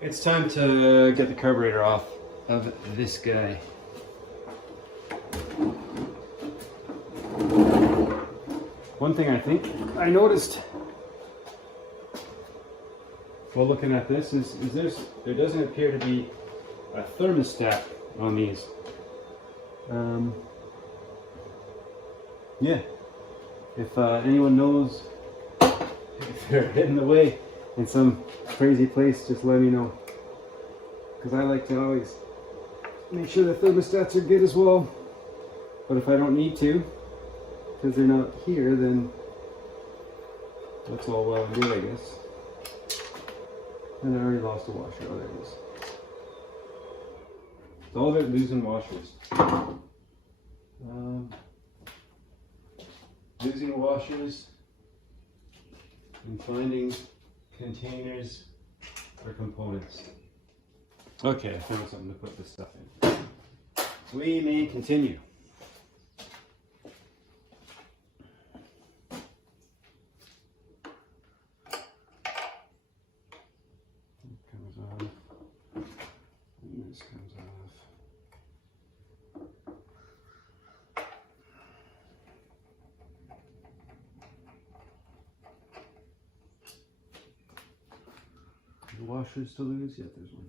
It's time to get the carburetor off of this guy. One thing I think I noticed while looking at this is there doesn't appear to be a thermostat on these. Yeah, if anyone knows if they're hidden away in some crazy place, just let me know, because I like to always make sure the thermostats are good as well. But if I don't need to, because they're not here, then that's all well and good, I guess. And I already lost a washer. Oh, there it is. It's all about losing washers. Losing washers and finding containers or components. Okay, I found something to put this stuff in. We may continue. Comes off. And this comes off. The washers to lose? Yeah, there's one.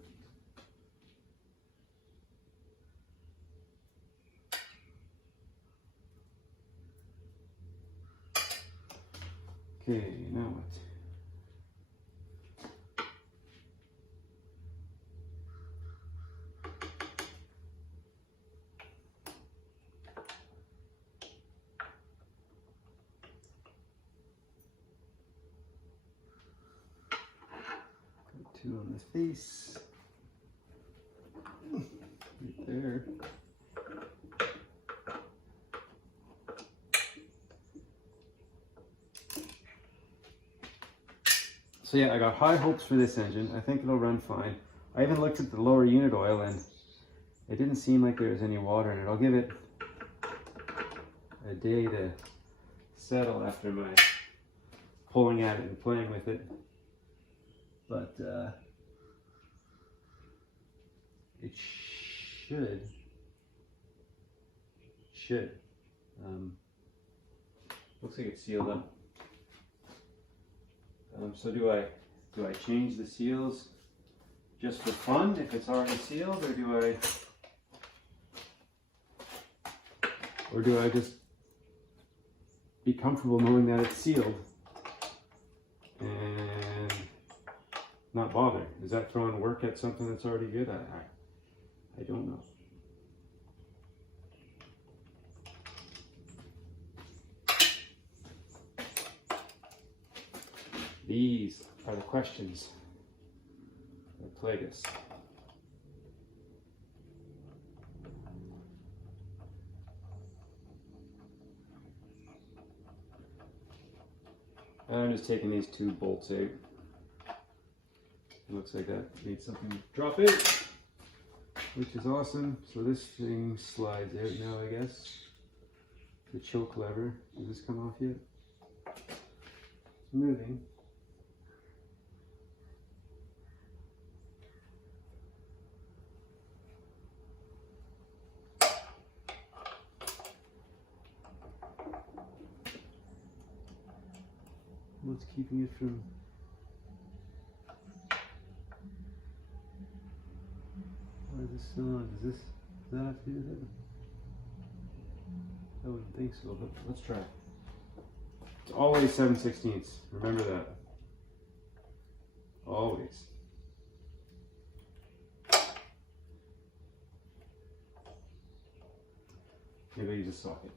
Okay, now what? Two on the face, right there. So yeah, I got high hopes for this engine. I think it'll run fine. I even looked at the lower unit oil and it didn't seem like there was any water in it. I'll give it a day to settle after my pulling at it and playing with it. But it should. Looks like it's sealed up. So do I change the seals just for fun if it's already sealed, or do I just be comfortable knowing that it's sealed and not bother? Is that throwing work at something that's already good? I don't know. These are the questions that plague us. I'm just taking these two bolts out. It looks like that needs something to drop out, which is awesome. So this thing slides out now, I guess. The choke lever. Does this come off yet? It's moving. What's keeping it from... Why is this still on? Does that have to do with it? I wouldn't think so, but let's try. It's always 7/16. Remember that. Always. Maybe use a socket.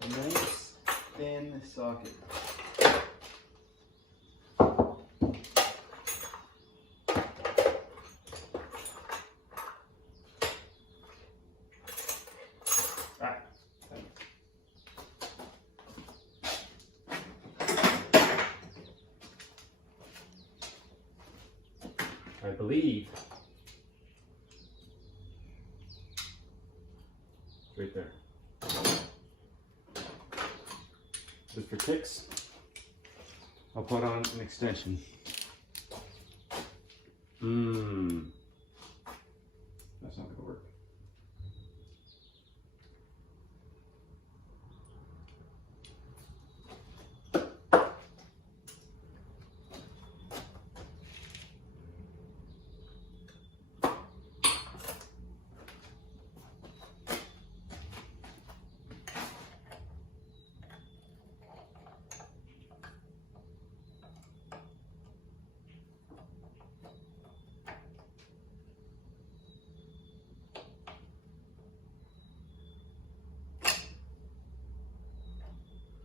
A nice thin socket. I believe right there. Just for kicks, I'll put on an extension. That's not gonna work.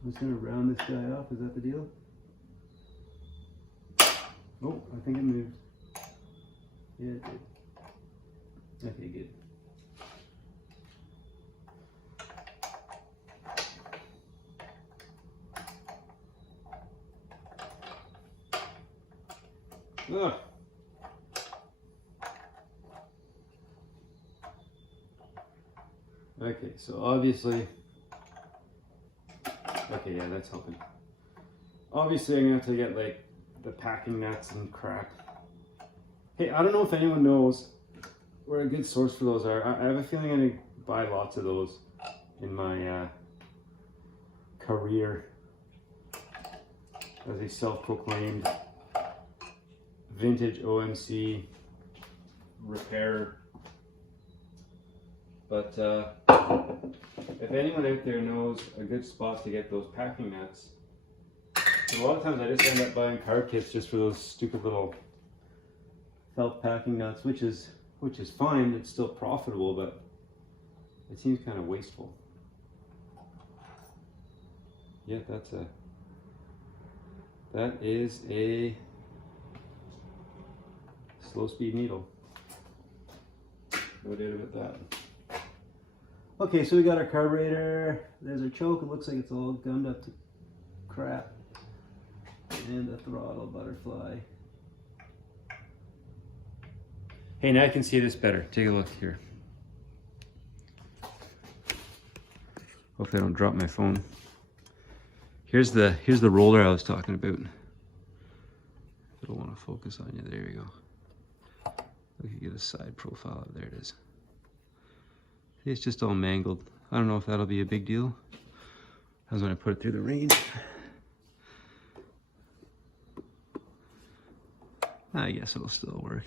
I'm just gonna round this guy off. Is that the deal? Oh, I think it moved. Yeah, it did. Okay, good. Ugh. Okay, so obviously, okay, yeah, that's helping. Obviously, I'm gonna have to get like the packing nuts and crap. Hey, I don't know if anyone knows where a good source for those are. I have a feeling I'm gonna buy lots of those in my career as a self-proclaimed vintage OMC repairer. But if anyone out there knows a good spot to get those packing nuts, a lot of times I just end up buying carb kits just for those stupid little felt packing nuts, which is fine. It's still profitable, but it seems kind of wasteful. Yeah, that is a slow speed needle. No doubt about that. Okay, so we got our carburetor. There's our choke. It looks like it's all gummed up to crap. And the throttle butterfly. Hey, now I can see this better. Take a look here. Hopefully I don't drop my phone. Here's the roller I was talking about. I don't want to focus on you. There we go. We can get a side profile. There it is. See, it's just all mangled. I don't know if that'll be a big deal. That was when I put it through the range. I guess it'll still work.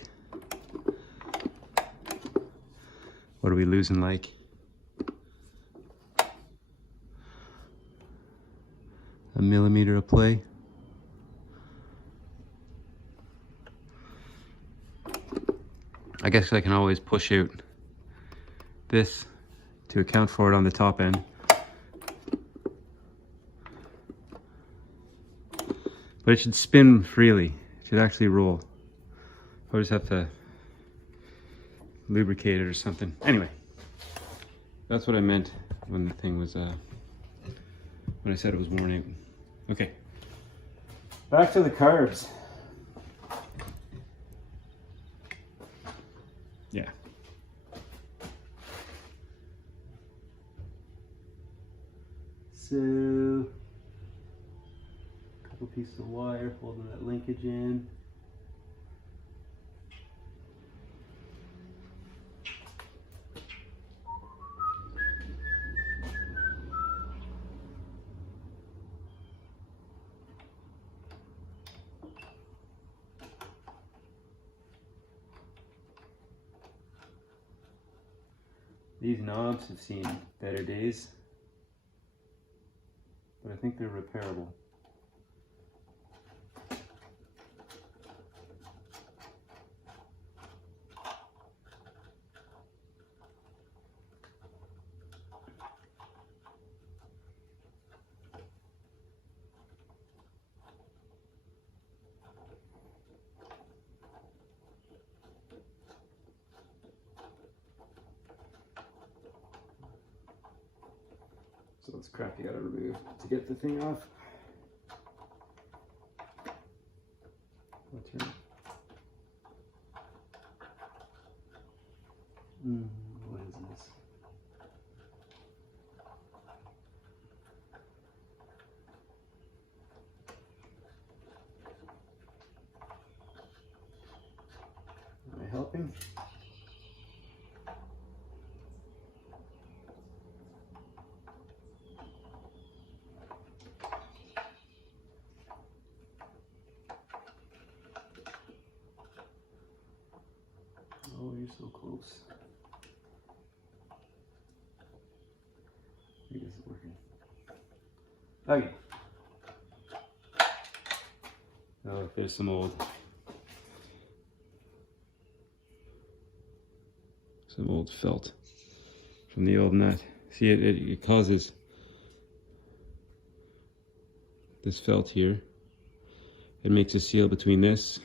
What are we losing like? A millimeter of play. I guess I can always push out this to account for it on the top end. But it should spin freely. It should actually roll. I'll just have to lubricate it or something. Anyway, that's what I meant when the thing was, when I said it was worn out. Okay, back to the carbs. Yeah. So, a couple pieces of wire holding that linkage in. These knobs have seen better days, but I think they're repairable. So that's crap you gotta remove to get the thing off. I'll turn it. What is this? popping. Oh, you're so close. I think this is working. Okay. Oh, there's some old felt from the old nut. See, it causes this felt here. It makes a seal between this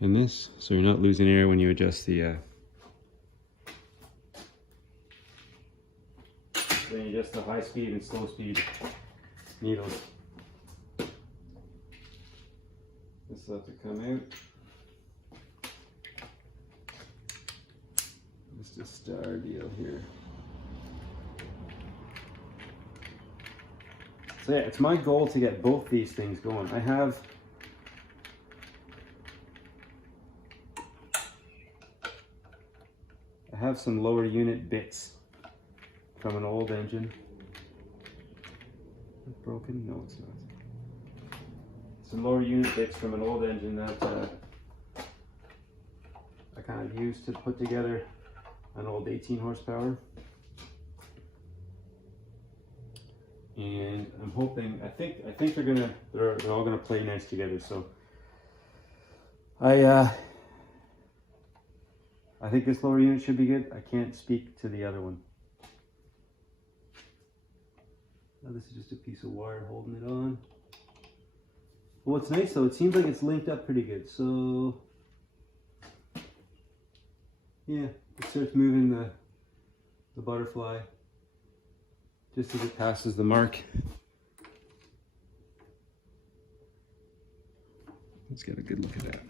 and this, so you're not losing air when you adjust the when you adjust the high speed and slow speed needles. This will have to come out. Just a star deal here. So yeah, it's my goal to get both these things going. I have some lower unit bits from an old engine. Is it broken? No, it's not. Some lower unit bits from an old engine that I kind of used to put together an old 18 horsepower. And I'm hoping, I think they're all gonna play nice together. So I think this lower unit should be good. I can't speak to the other one. Now this is just a piece of wire holding it on. Well, what's nice though, it seems like it's linked up pretty good. So yeah, it starts moving the butterfly just as it passes the mark. Let's get a good look at that.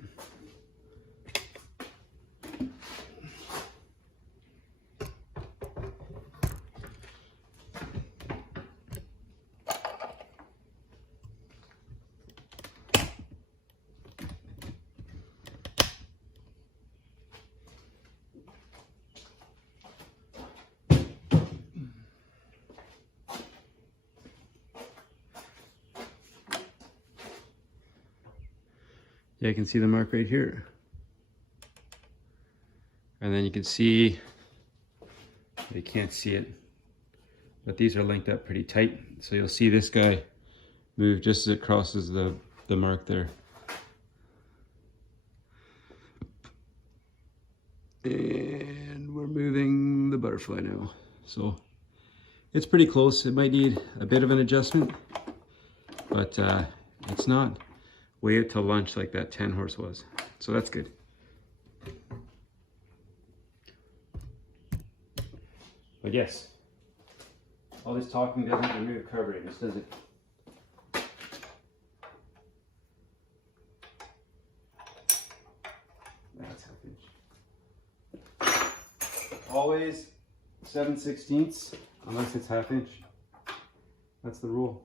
Yeah, you can see the mark right here. And then you can see, you can't see it, but these are linked up pretty tight. So you'll see this guy move just as it crosses the mark there. And we're moving the butterfly now. So it's pretty close. It might need a bit of an adjustment, but it's not way out to lunch like that 10 horse was. So that's good. But yes, all this talking doesn't remove carb radius, does it? That's half inch. Always 7/16 unless it's half inch. That's the rule.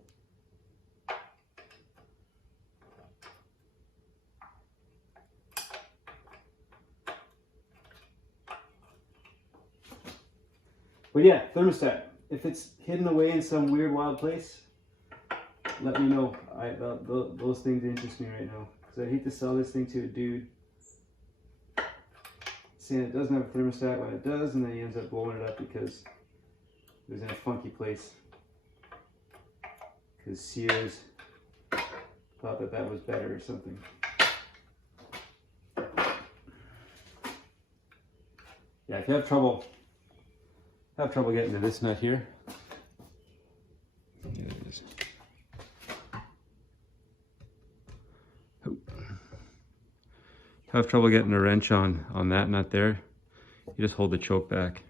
But yeah, thermostat. If it's hidden away in some weird wild place, let me know. Those things interest me right now. Because I hate to sell this thing to a dude saying it doesn't have a thermostat when it does, and then he ends up blowing it up because it was in a funky place. Because Sears thought that was better or something. Yeah, if you have trouble getting to this nut here. There it is. Have trouble getting a wrench on that nut there. You just hold the choke back,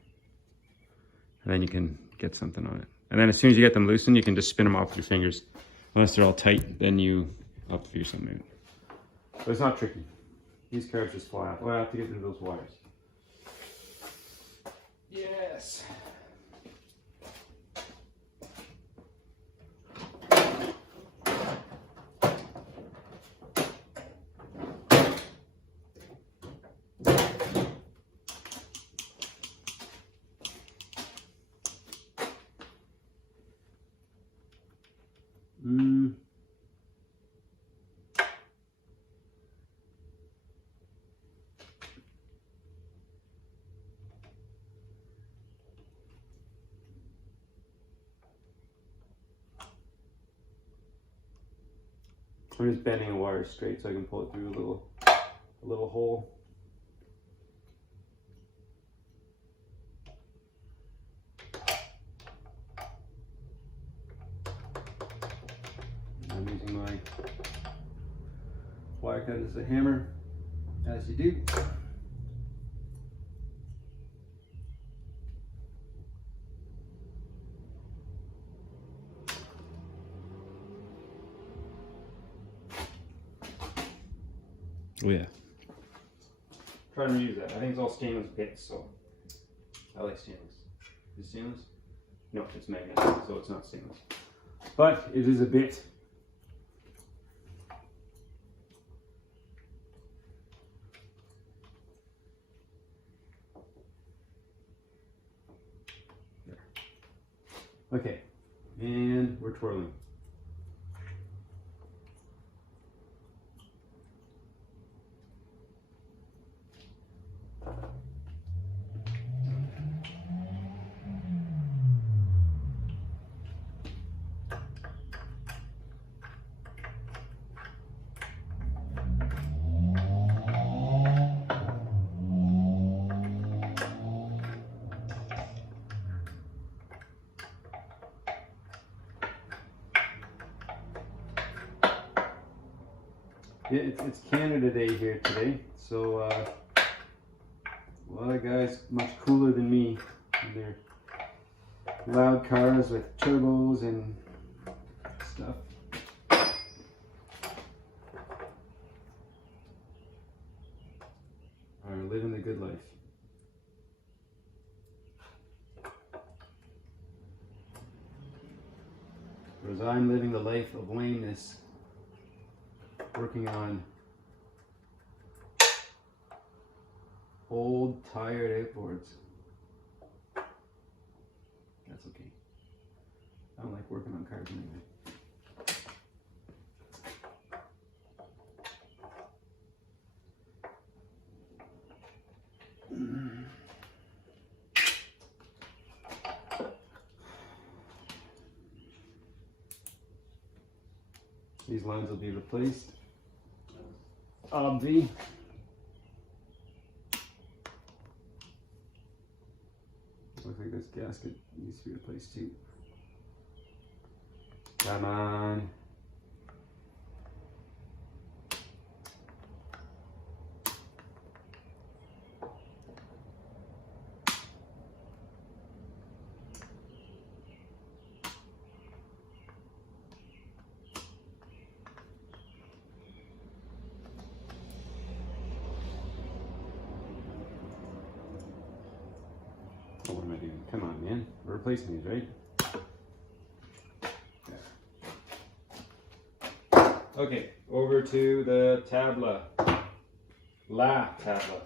and then you can get something on it. And then as soon as you get them loosened, you can just spin them off with your fingers. Unless they're all tight, then you have to figure something out. But it's not tricky. These carbs just fly out. Well, I have to get into those wires. Yes. I'm just bending a wire straight so I can pull it through a little hole. I'm using my wire cut as a hammer, as you do. Oh yeah. Try and reuse that. I think it's all stainless bits, so I like stainless. Is it stainless? No, it's magnetic, so it's not stainless. But it is a bit. There. Okay, and we're twirling. Yeah, it's Canada Day here today, so a lot of guys much cooler than me in their loud cars with turbos and stuff. Are living the good life. Whereas I'm living the life of lameness, working on old, tired outboards. That's okay. I don't like working on cars anyway. These lines will be replaced. Obvi. Looks like this gasket needs to be replaced too. Come on. Oh, what am I doing? Come on, man. We're replacing these, right? Yeah. Okay, over to the tabla. La tabla.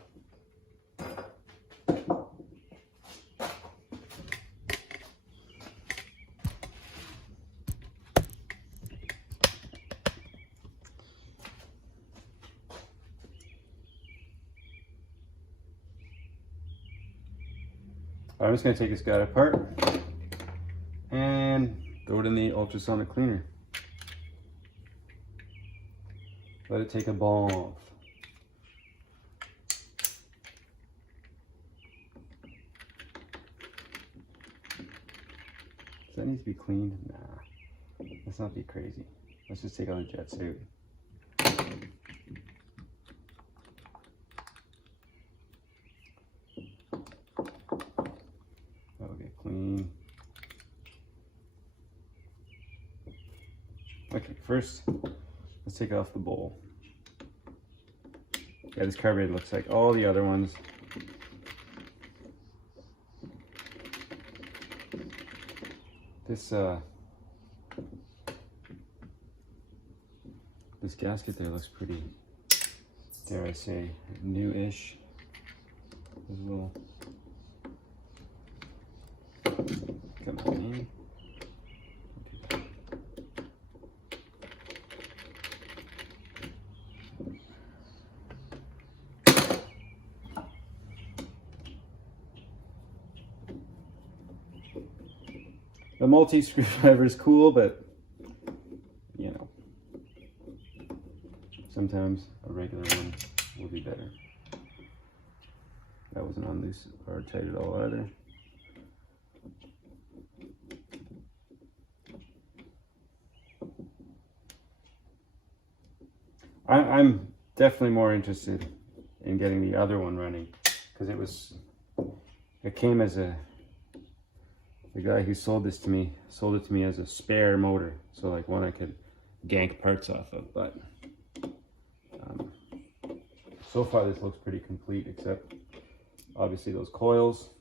I'm just going to take this guy apart and throw it in the ultrasonic cleaner. Let it take a bath. Does that need to be cleaned? Nah, let's not be crazy. Let's just take all the jets out. Clean. Okay, first let's take off the bowl. Yeah, this carburetor looks like all the other ones. This this gasket there looks pretty, dare I say, new-ish as well. Come on in. The multi screwdriver is cool, but you know, sometimes a regular one will be better. That wasn't on loose or tight at all either. I'm definitely more interested in getting the other one running, because it came as the guy who sold it to me as a spare motor, so like one I could gank parts off of. But so far this looks pretty complete, except obviously those coils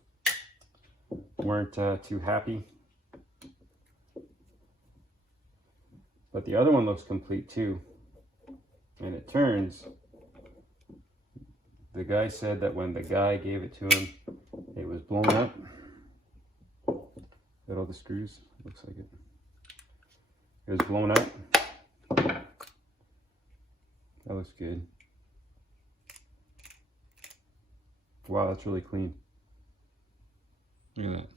weren't too happy. But the other one looks complete too, and it turns. The guy said that when the guy gave it to him, it was blown up. Got all the screws? Looks like it. It was blown up. That looks good. Wow, that's really clean. Look at that.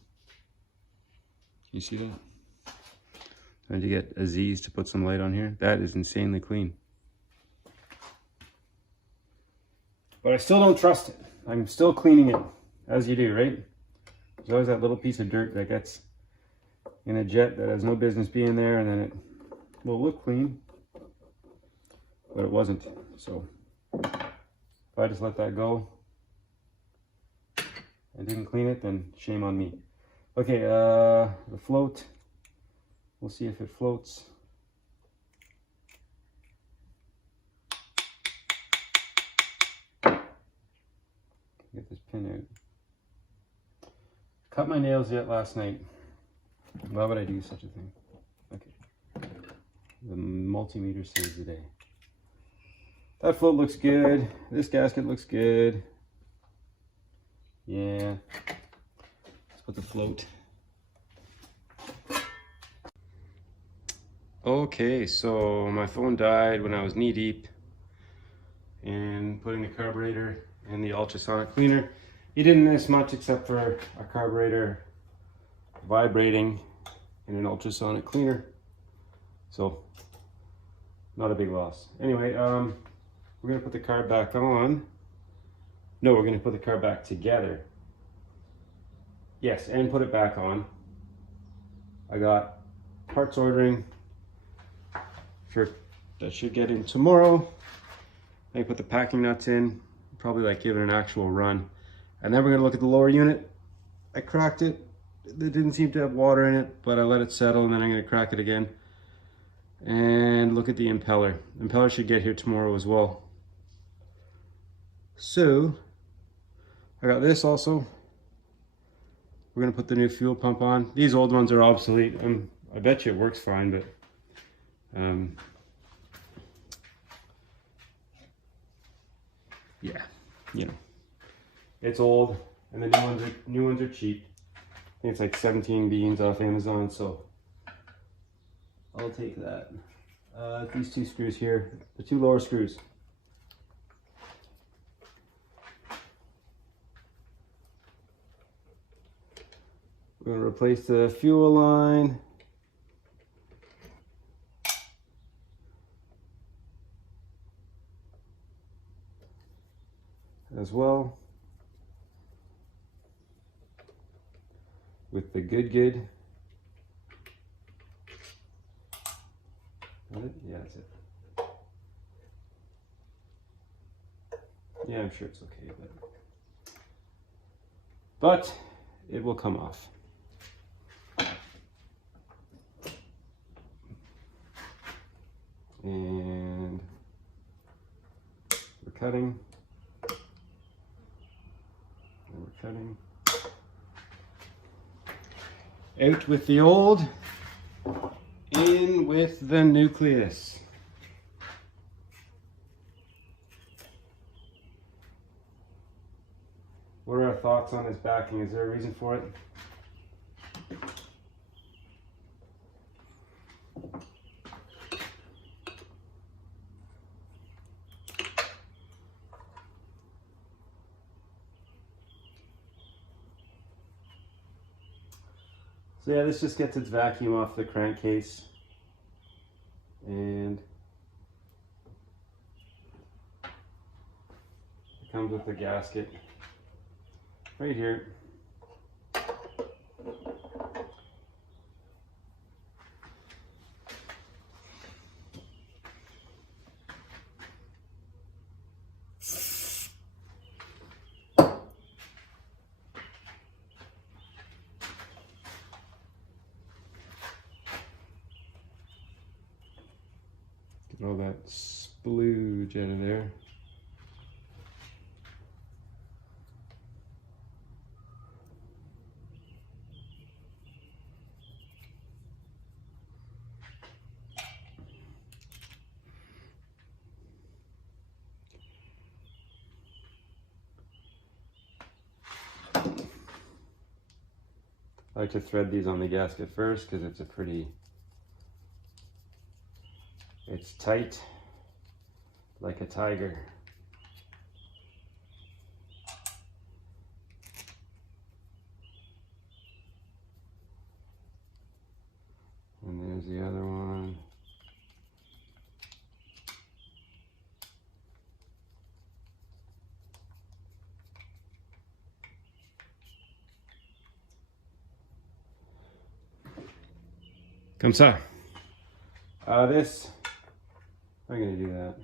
You see that? Trying to get Aziz to put some light on here. That is insanely clean. But I still don't trust it. I'm still cleaning it, as you do, right? There's always that little piece of dirt that gets in a jet that has no business being there, and then it will look clean, but it wasn't. So if I just let that go and didn't clean it, then shame on me. Okay, the float. We'll see if it floats. Get this pin out. Cut my nails yet last night. Why would I do such a thing? Okay. The multimeter saves the day. That float looks good. This gasket looks good. Yeah. Let's put the float. Okay, so my phone died when I was knee deep in putting the carburetor in the ultrasonic cleaner. You didn't miss much except for a carburetor vibrating in an ultrasonic cleaner. So, not a big loss. Anyway, we're gonna put the carb back on. No, we're gonna put the carb back together. Yes, and put it back on. I got parts ordering that should get in tomorrow. I put the packing nuts in, probably like give it an actual run. And then we're gonna look at the lower unit. I cracked it. It didn't seem to have water in it, but I let it settle, and then I'm gonna crack it again. And look at the impeller. The impeller should get here tomorrow as well. So, I got this also. We're gonna put the new fuel pump on. These old ones are obsolete. I bet you it works fine, but yeah, you know, it's old, and the new ones are cheap. I think it's like 17 beans off Amazon, so I'll take that. These two screws here, the two lower screws. We're gonna replace the fuel line. As well. With the good. Yeah, that's it. Yeah, I'm sure it's okay, but it will come off. And we're cutting. And we're cutting. Out with the old, in with the nucleus. What are our thoughts on this backing? Is there a reason for it? So yeah, this just gets its vacuum off the crankcase, and Comes with a gasket right here. Get all that splooge out of there. I like to thread these on the gasket first because it's tight like a tiger. And there's the other one. Comme ça. This, I'm gonna do that.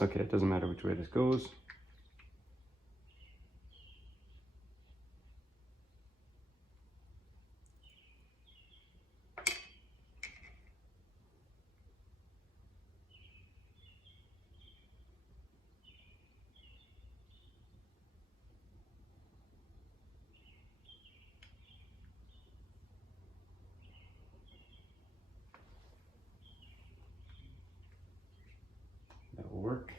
Okay, it doesn't matter which way this goes. That will work.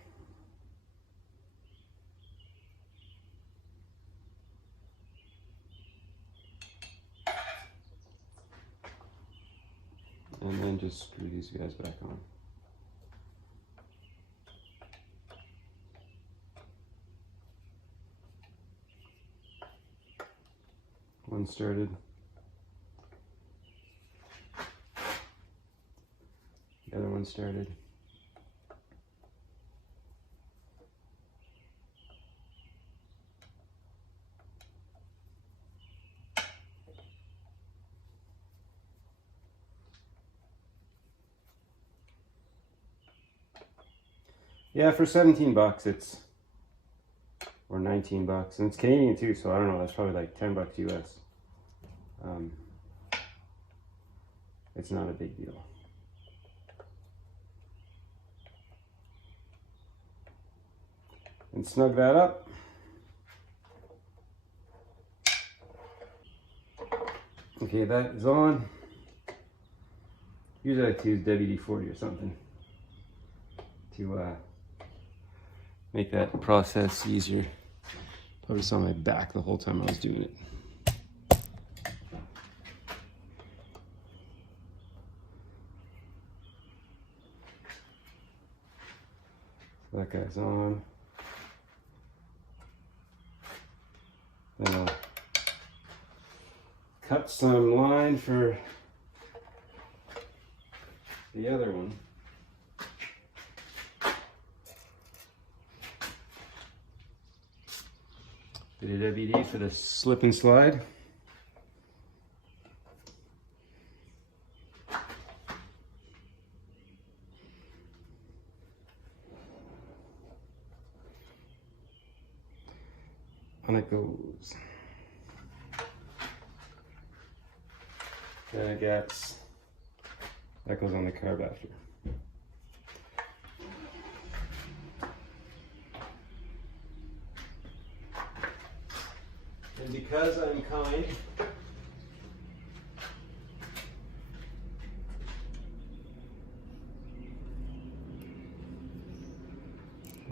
And then just screw these guys back on. One started. The other one started. Yeah, for 17 bucks or 19 bucks, and it's Canadian too, so I don't know, that's probably like 10 bucks US. It's not a big deal. And snug that up. Okay, that is on. Usually I like to use WD-40 or something to make that process easier. I was on my back the whole time I was doing it. That guy's on. Then I'll cut some line for the other one. Bit of WD for the slip and slide. On it goes. That goes on the carb after. And because I'm kind,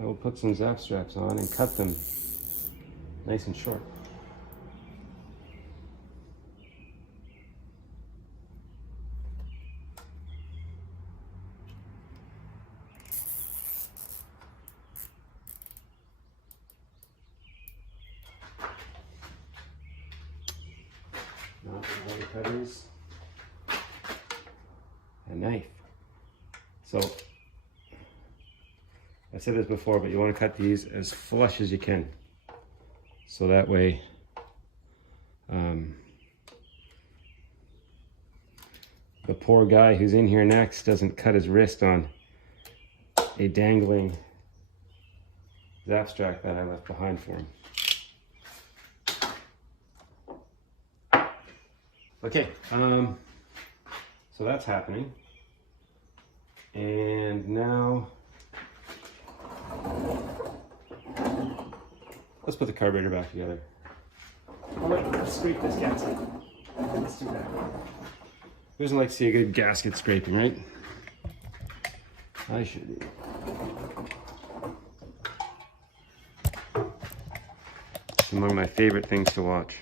I will put some zap straps on and cut them nice and short. Wire cutters, a knife. So I said this before, but you want to cut these as flush as you can, so that way the poor guy who's in here next doesn't cut his wrist on a dangling zap strap that I left behind for him. Okay, so that's happening, and now let's put the carburetor back together. Let's scrape this gasket. Let's do that. Who doesn't like to see a good gasket scraping, right? I should. It's among my favorite things to watch.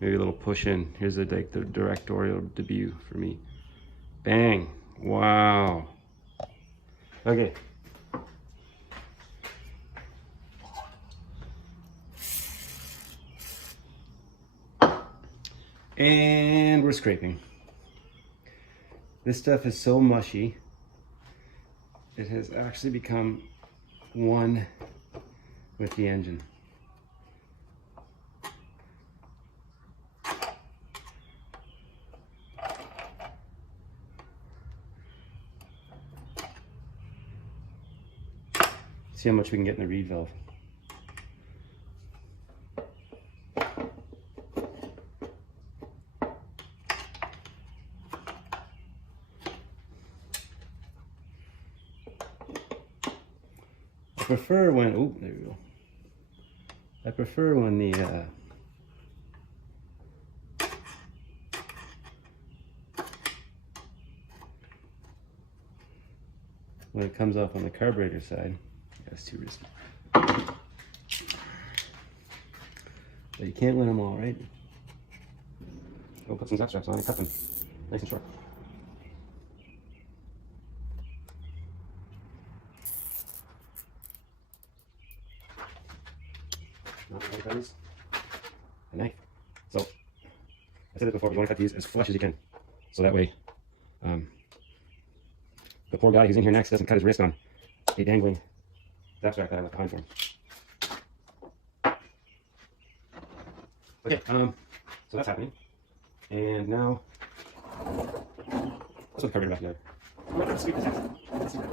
Maybe a little push in. Here's the directorial debut for me. Bang. Wow. Okay. And we're scraping. This stuff is so mushy, it has actually become one with the engine. See how much we can get in the reed valve. I prefer when, oh, there we go. I prefer when the when it comes off on the carburetor side. That's too risky. But you can't win them all, right? Go put some zap straps on and cut them nice and short. A knife. So I said it before, but you want to cut these as flush as you can, so that way the poor guy who's in here next doesn't cut his wrist on a dangling zap strap that I left behind for him. Okay, so that's happening, and now let's put the carburetor back together. Let's sweep this out. Let's do that.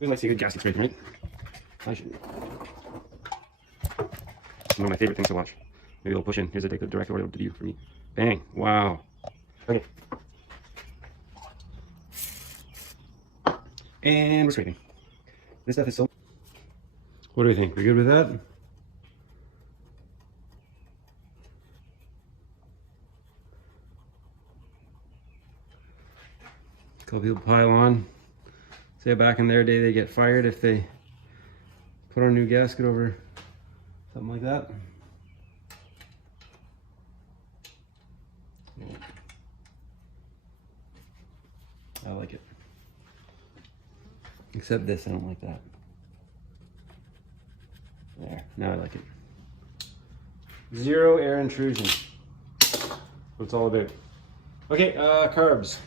We like to see a good gasket scraping, right? I should. One of my favorite things to watch. Maybe it'll push in. Here's a directorial debut for me. Bang. Wow. Okay. And we're scraping. This stuff is so... What do we think? We good with that? A couple people pile on. Say back in their day they get fired if they put on a new gasket over something like that. I like it. Except this, I don't like that. There, now I like it. Zero air intrusion. What it's all about. Okay, carbs.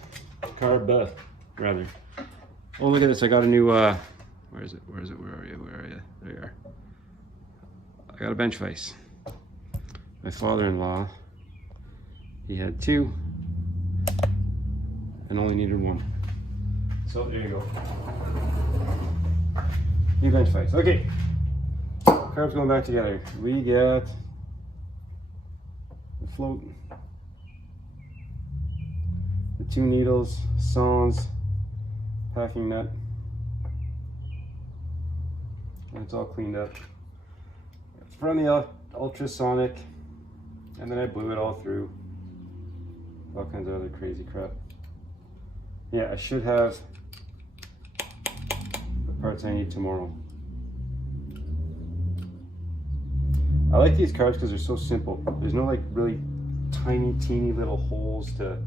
Carb, rather. Oh, look at this, I got a new, where is it? Where is it? Where are you? Where are you? There you are. I got a bench vise. My father-in-law, he had two and only needed one. So there you go. New bench vise. Okay. Carbs going back together. We got the float, the two needles, saws, packing nut, and it's all cleaned up. From the ultrasonic And then I blew it all through. All kinds of other crazy crap. Yeah, I should have the parts I need tomorrow. I like these carbs because they're so simple. There's no like really tiny, teeny little holes to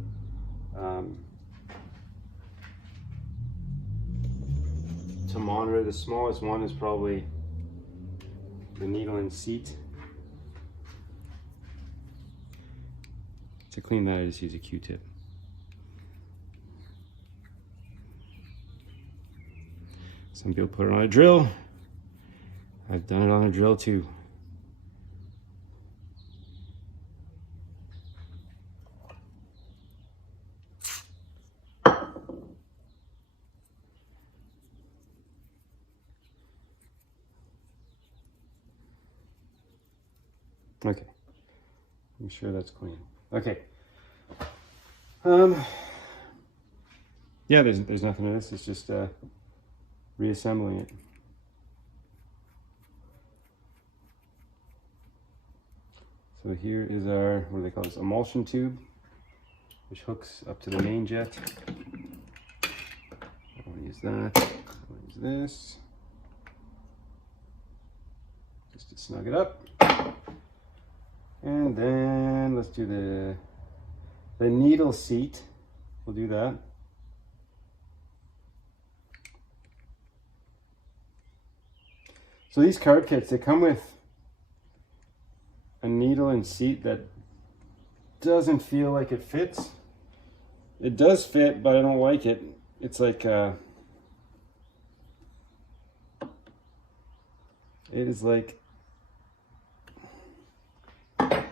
monitor. The smallest one is probably the needle and seat. To clean that, I just use a Q-tip. Some people put it on a drill. I've done it on a drill too. Okay, I'm sure that's clean. Okay. Yeah, there's nothing to this. It's just reassembling it. So here is our, what do they call this? Emulsion tube, which hooks up to the main jet. I'll use that. I'll use this. Just to snug it up. And then let's do the needle seat. We'll do that. So these carb kits, they come with a needle and seat that doesn't feel like it fits. It does fit, but I don't like it. It's like it is like, I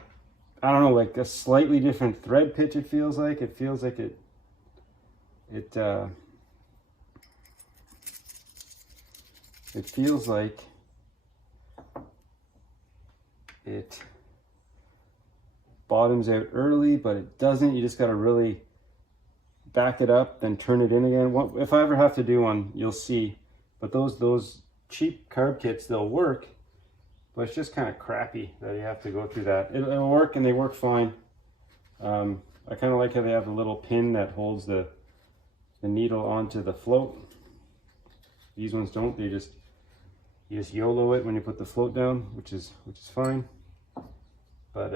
don't know, like a slightly different thread pitch. It feels like it feels like it feels like it bottoms out early, but it doesn't. You just got to really back it up, then turn it in again. If I ever have to do one, you'll see. But those cheap carb kits, they'll work, but it's just kind of crappy that you have to go through that. It'll work, and they work fine. I kind of like how they have a little pin that holds the needle onto the float. These ones don't. You just YOLO it when you put the float down, which is fine. But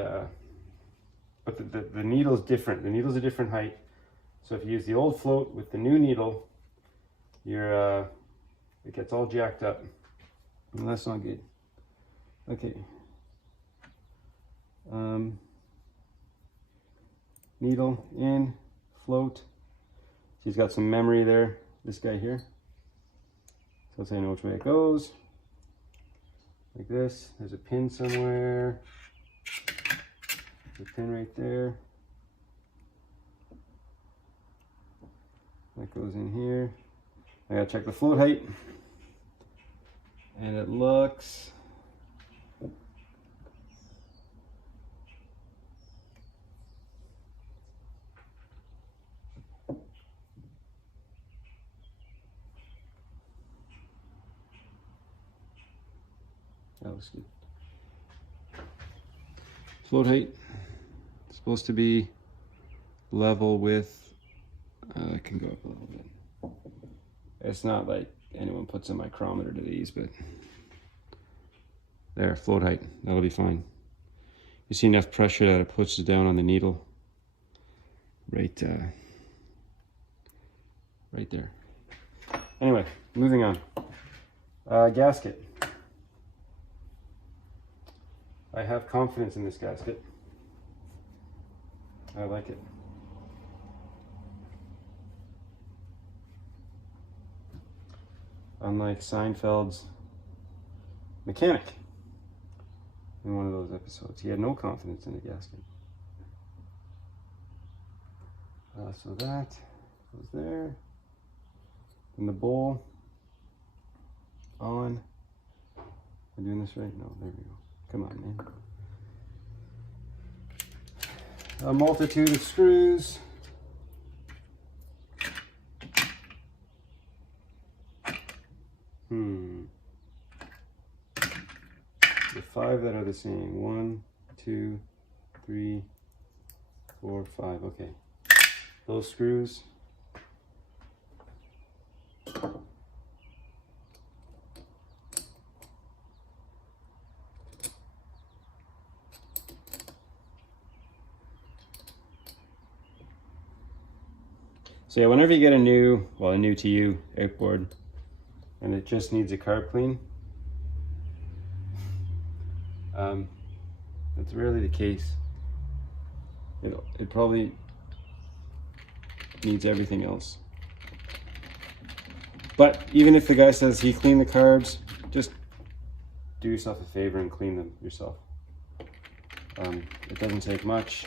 the needle's different. The needle's a different height. So if you use the old float with the new needle, it gets all jacked up, and that's not good. Okay. Needle in, float. She's got some memory there, this guy here. So let's say I know which way it goes. Like this. There's a pin somewhere. There's a pin right there. That goes in here. I gotta check the float height. And it looks that looks good. Float height is supposed to be level with, it can go up a little bit. It's not like anyone puts a micrometer to these, but there, float height, that'll be fine. You see enough pressure that it pushes down on the needle right there. Anyway, moving on. Gasket. I have confidence in this gasket. I like it. Unlike Seinfeld's mechanic in one of those episodes, he had no confidence in the gasket. So that goes there. In the bowl, on. Am I doing this right? No, there we go. Come on, man. A multitude of screws. The 5 that are the same. 1, 2, 3, 4, 5. Okay. Those screws. So yeah, whenever you get a new to you outboard and it just needs a carb clean, that's rarely the case. It probably needs everything else. But even if the guy says he cleaned the carbs, just do yourself a favor and clean them yourself. It doesn't take much.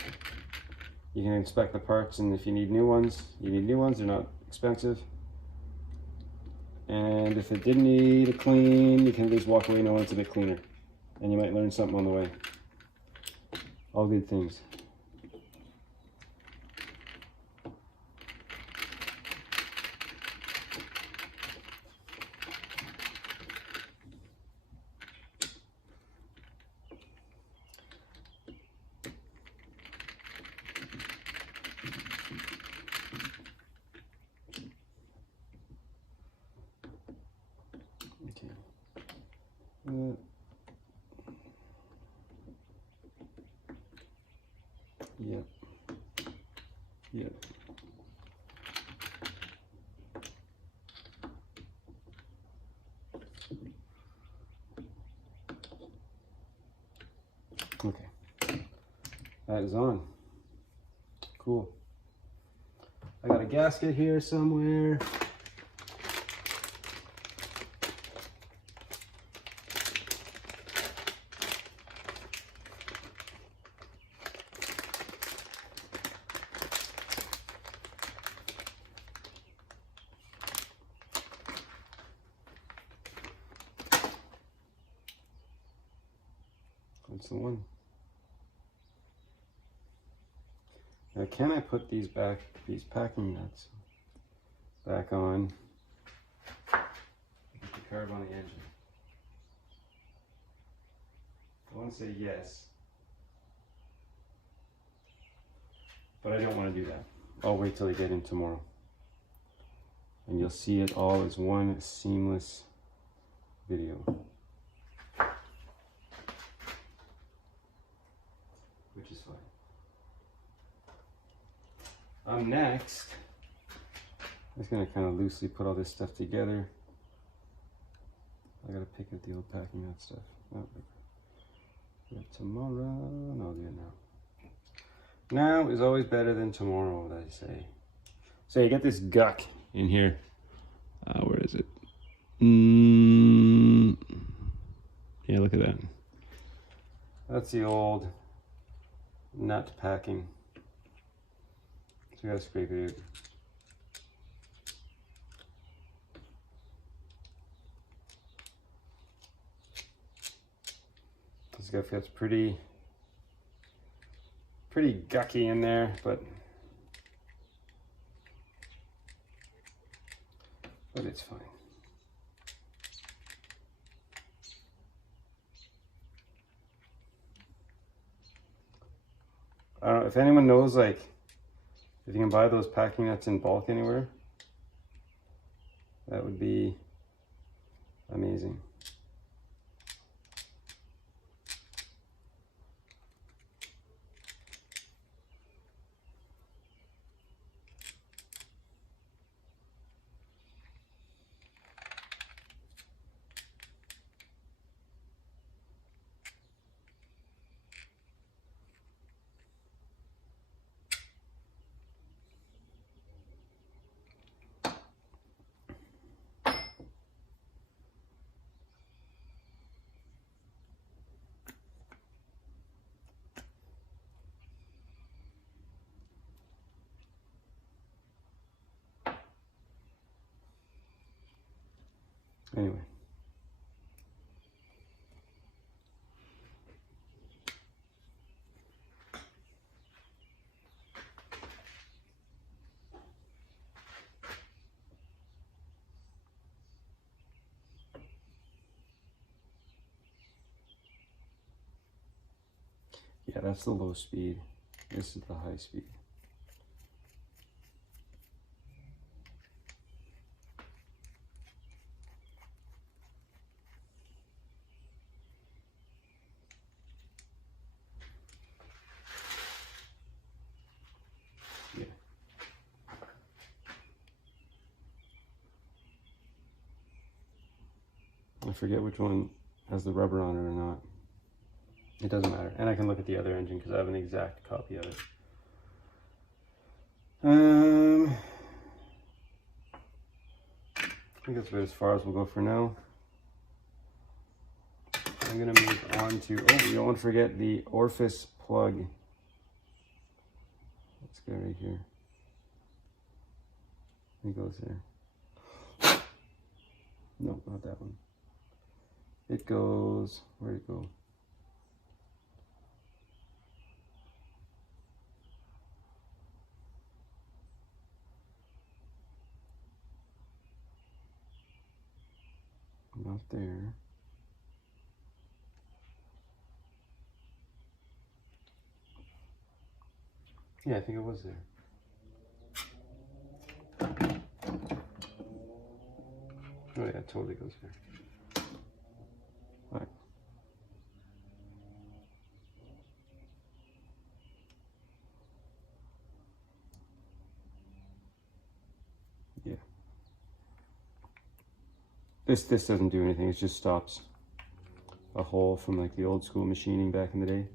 You can inspect the parts, and if you need new ones, you need new ones. They're not expensive. And if it didn't need a clean, you can at least walk away knowing it's a bit cleaner. And you might learn something on the way. All good things. Okay. Yep. Yep. Okay. That is on. Cool. I got a gasket here somewhere. That's the one. Now, can I put these packing nuts back on? Put the carb on the engine. I want to say yes, but I don't want to do that. I'll wait till I get in tomorrow, and you'll see it all as one seamless video. Which is fine. Next, I'm just going to kind of loosely put all this stuff together. I got to pick up the old packing nut stuff. Oh, do it tomorrow. No, I'll do it now. Now is always better than tomorrow, what I say. So you get this guck in here. Where is it? Yeah, look at that. That's the old nut packing. So you gotta scrape it out. This guy feels pretty gucky in there, but it's fine. I don't know if anyone knows, like, if you can buy those packing nuts in bulk anywhere, that would be amazing. Anyway. Yeah, that's the low speed. This is the high speed. Yeah. I forget which one has the rubber on it or not. It doesn't matter. And I can look at the other engine because I have an exact copy of it. I think that's about as far as we'll go for now. I'm going to move on to, oh, you don't want to forget the orifice plug. Let's go right here. It goes there. No, not that one. It goes, where'd it go? Not there. Yeah, I think it was there. Oh yeah, it totally goes there. All right. Yeah. This doesn't do anything. It just stops a hole from like the old school machining back in the day.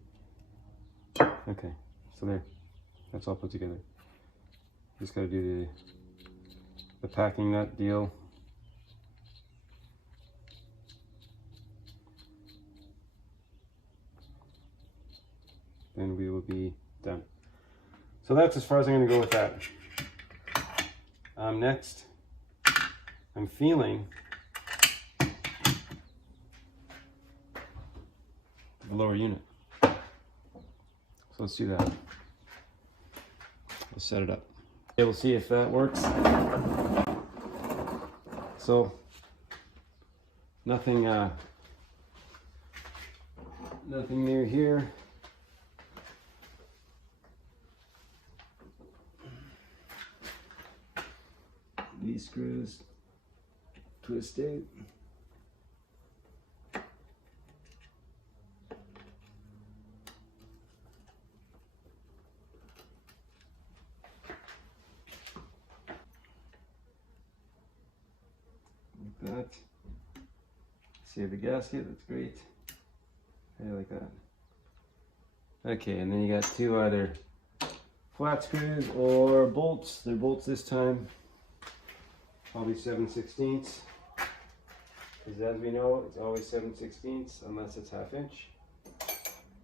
Okay, so there. That's all put together. Just got to do the packing nut deal. Then we will be done. So that's as far as I'm going to go with that. Next, I'm feeling the lower unit. So let's do that. Let's set it up. Okay, we'll see if that works. So nothing new here. These screws twisted. Like that. Save the gasket, that's great. I like that. Okay, and then you got two either flat screws or bolts. They're bolts this time. Probably 7/16. Because as we know, it's always 7/16 unless it's 1/2 inch.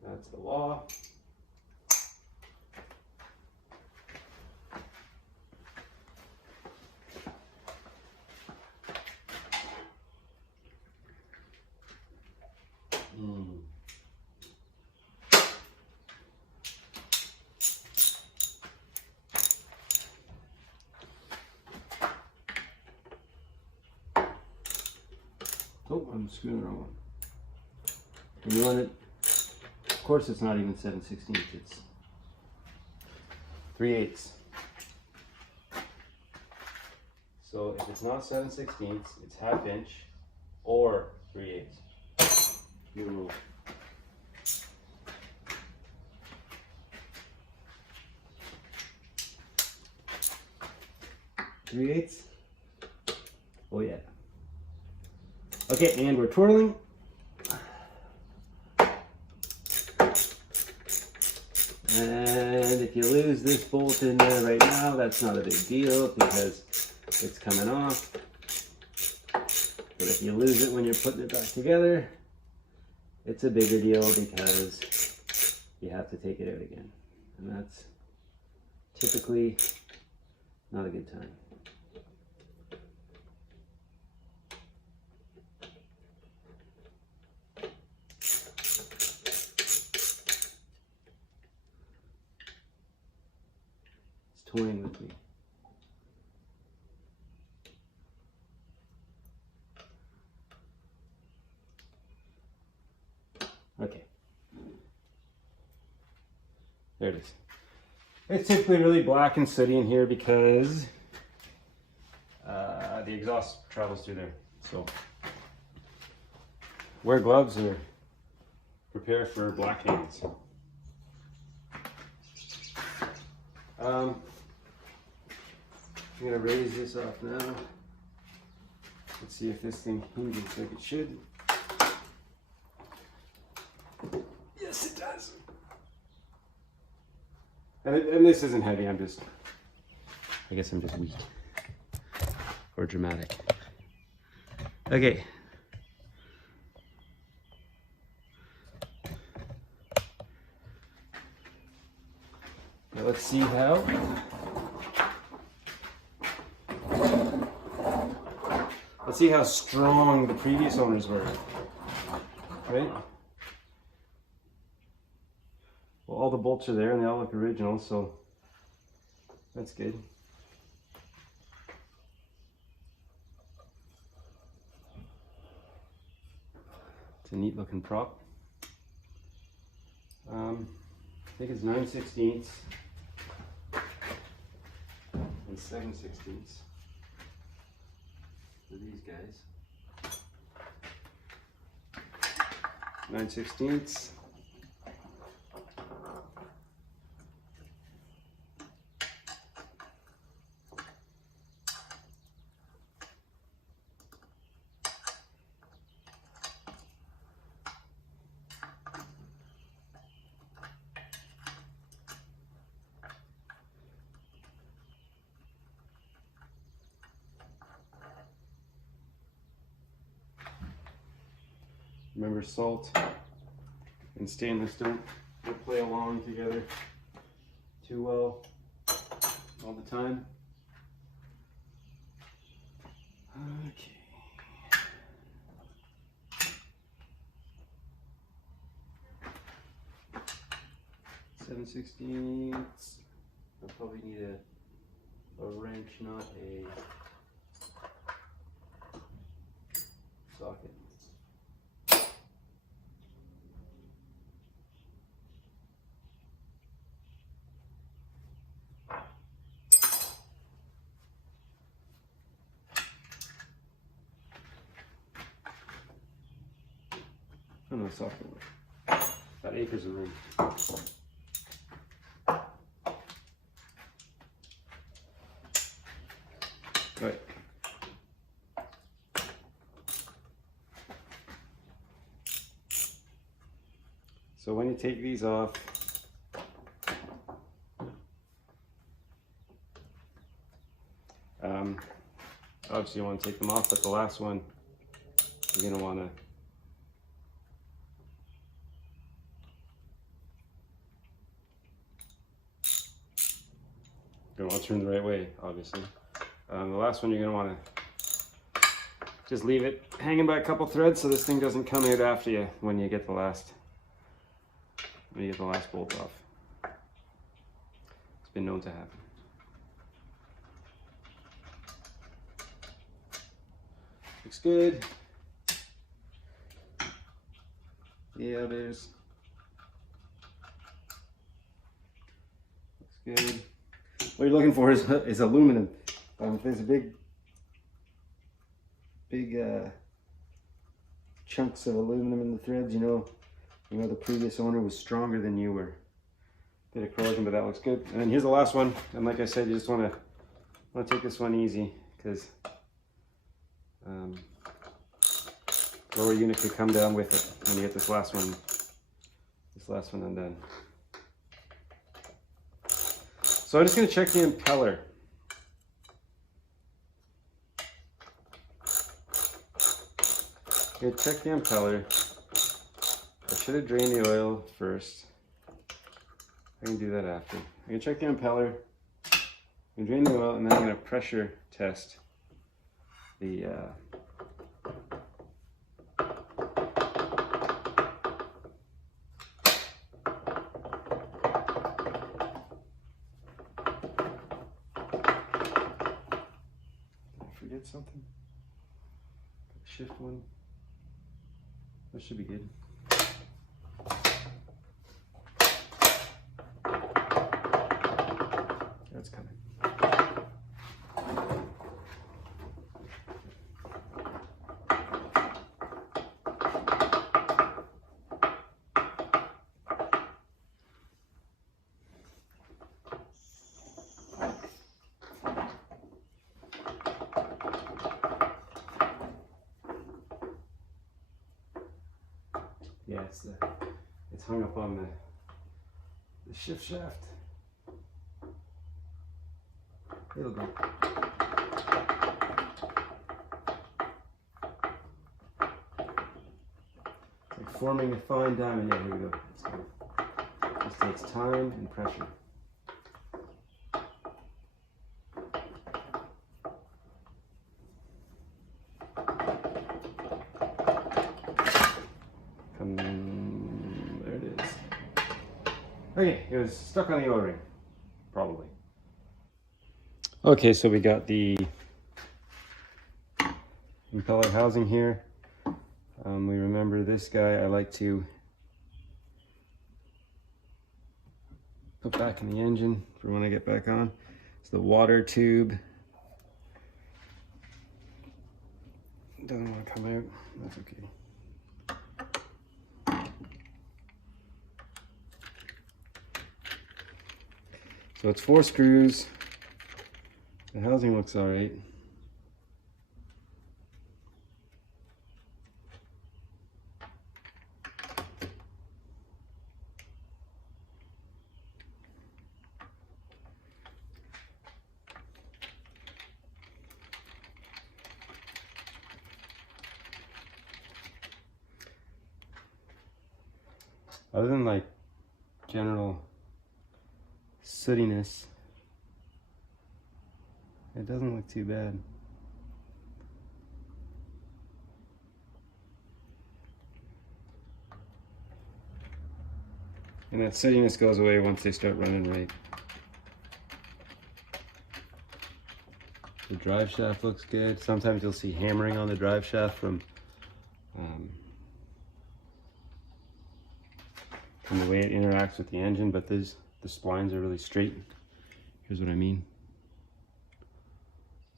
That's the law. Oh, I'm screwing the wrong one. And you want it, of course it's not even 7/16, it's 3/8. So if it's not 7/16, it's 1/2 inch or 3/8. New rule. 3/8. Oh yeah. Okay, and we're twirling. And if you lose this bolt in there right now, that's not a big deal because it's coming off. But if you lose it when you're putting it back together, it's a bigger deal because you have to take it out again. And that's typically not a good time. Toying with me. Okay. It's typically really black and sooty in here because the exhaust travels through there. So wear gloves or prepare for black hands. I'm gonna raise this off now. Let's see if this thing hinges like it should. Yes, it does. And this isn't heavy, I guess I'm just weak. Or dramatic. Okay. Now let's see how. Let's see how strong the previous owners were. Right? Well, all the bolts are there and they all look original, so that's good. It's a neat looking prop. I think it's 9/16 and 7/16 for these guys. 9/16. Remember, salt and stainless don't play along together too well all the time. Okay. Seven 16ths. I'll probably need a wrench, not a socket. Oh no, socket. Got acres of room. Right. So when you take these off, obviously you want to take them off, but the last one you're going to want to turn the right way, obviously. The last one you're going to want to just leave it hanging by a couple threads so this thing doesn't come out after you when you get the last bolt off. It's been known to happen. Looks good. Yeah, there's. Looks good. What you're looking for is aluminum. If there's a big chunks of aluminum in the threads, you know the previous owner was stronger than you were. Bit of corrosion, but that looks good. And then here's the last one. And like I said, you just want to take this one easy because lower unit could come down with it when you get this last one undone. So I'm just going to check the impeller. Okay, check the impeller. I should have drained the oil first. I can do that after. I'm going to check the impeller. I'm going to drain the oil and then I'm going to pressure test the forget something? Shift one. That should be good. it's hung up on the shift shaft. It'll go. It's like forming a fine diamond. Yeah, here we go. It's good. This takes time and pressure. There it is. Okay, it was stuck on the O-ring, probably. Okay, so we got the impeller housing here. We remember this guy I like to put back in the engine for when I get back on. It's the water tube. Doesn't want to come out. That's okay. So it's 4 screws. The housing looks all right. Other than like general sootiness, it doesn't look too bad. And that sootiness goes away once they start running right. The drive shaft looks good. Sometimes you'll see hammering on the drive shaft from the way it interacts with the engine, but the splines are really straight. Here's what I mean.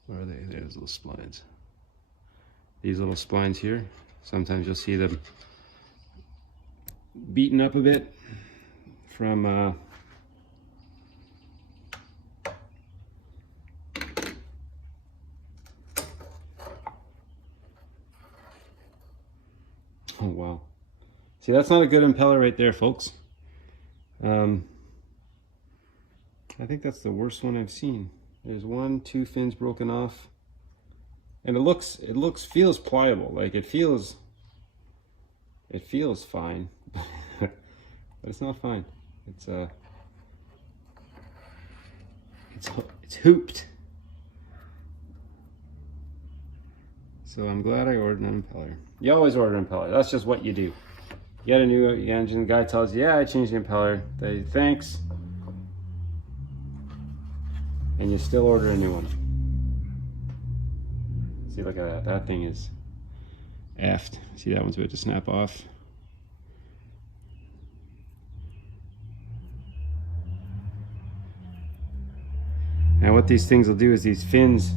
Where are they? There's little splines. These little splines here, sometimes you'll see them beaten up a bit from oh wow. See, that's not a good impeller right there, folks. I think that's the worst one I've seen. There's 1, 2 fins broken off, and it feels pliable. Like it feels fine, but it's not fine. It's hooped. So I'm glad I ordered an impeller. You always order an impeller. That's just what you do. You get a new engine, the guy tells you, yeah, I changed the impeller. They thanks. And you still order a new one. See, look at that. That thing is effed. See, that one's about to snap off. Now what these things will do is these fins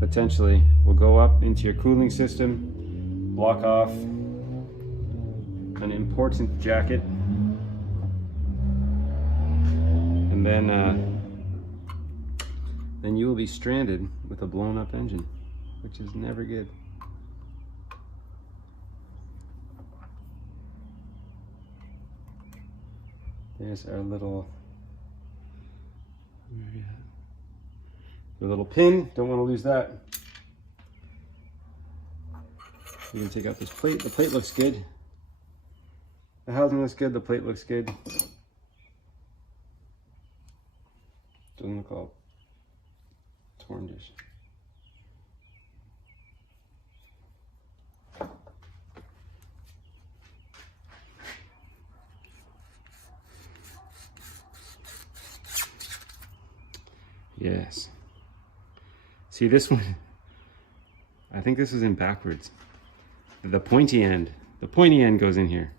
potentially will go up into your cooling system, block off an important jacket, and then you will be stranded with a blown up engine, which is never good. There's our little pin. Don't want to lose that. You can take out this plate. The plate looks good. The housing looks good. The plate looks good. Doesn't look all torn-ish. Yes. See this one, I think this is in backwards. The pointy end goes in here.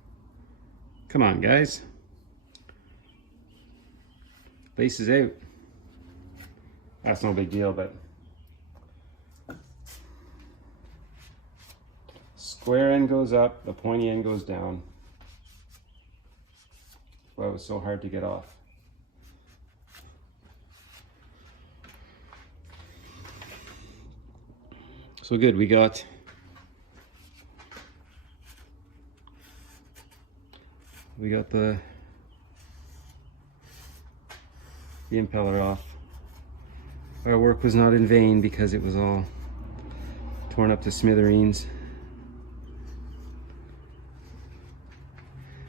Come on, guys. Base is out. That's no big deal, but square end goes up, the pointy end goes down. That's why it was so hard to get off. So good, we got we got the impeller off. Our work was not in vain because it was all torn up to smithereens.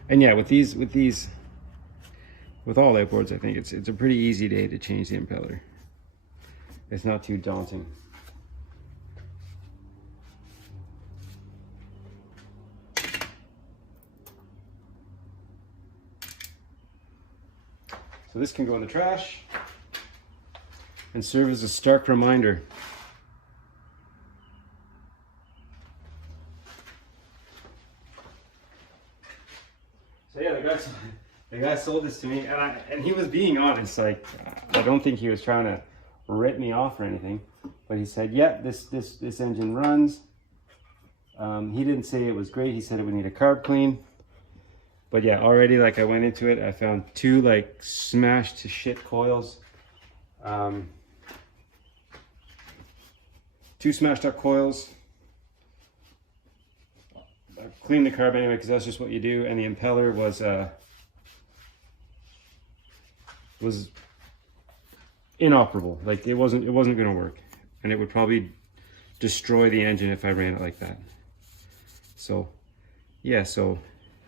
And yeah, with all outboards, I think it's a pretty easy day to change the impeller. It's not too daunting. So this can go in the trash and serve as a stark reminder. So yeah, the guy sold this to me, and he was being honest. Like, I don't think he was trying to rip me off or anything, but he said, "Yeah, this engine runs." He didn't say it was great. He said it would need a carb clean. But yeah, already, like, I went into it, I found two like smashed to shit coils. Two smashed up coils. I cleaned the carb anyway because that's just what you do, and the impeller was inoperable. Like, it wasn't going to work, and it would probably destroy the engine if I ran it like that. So yeah, so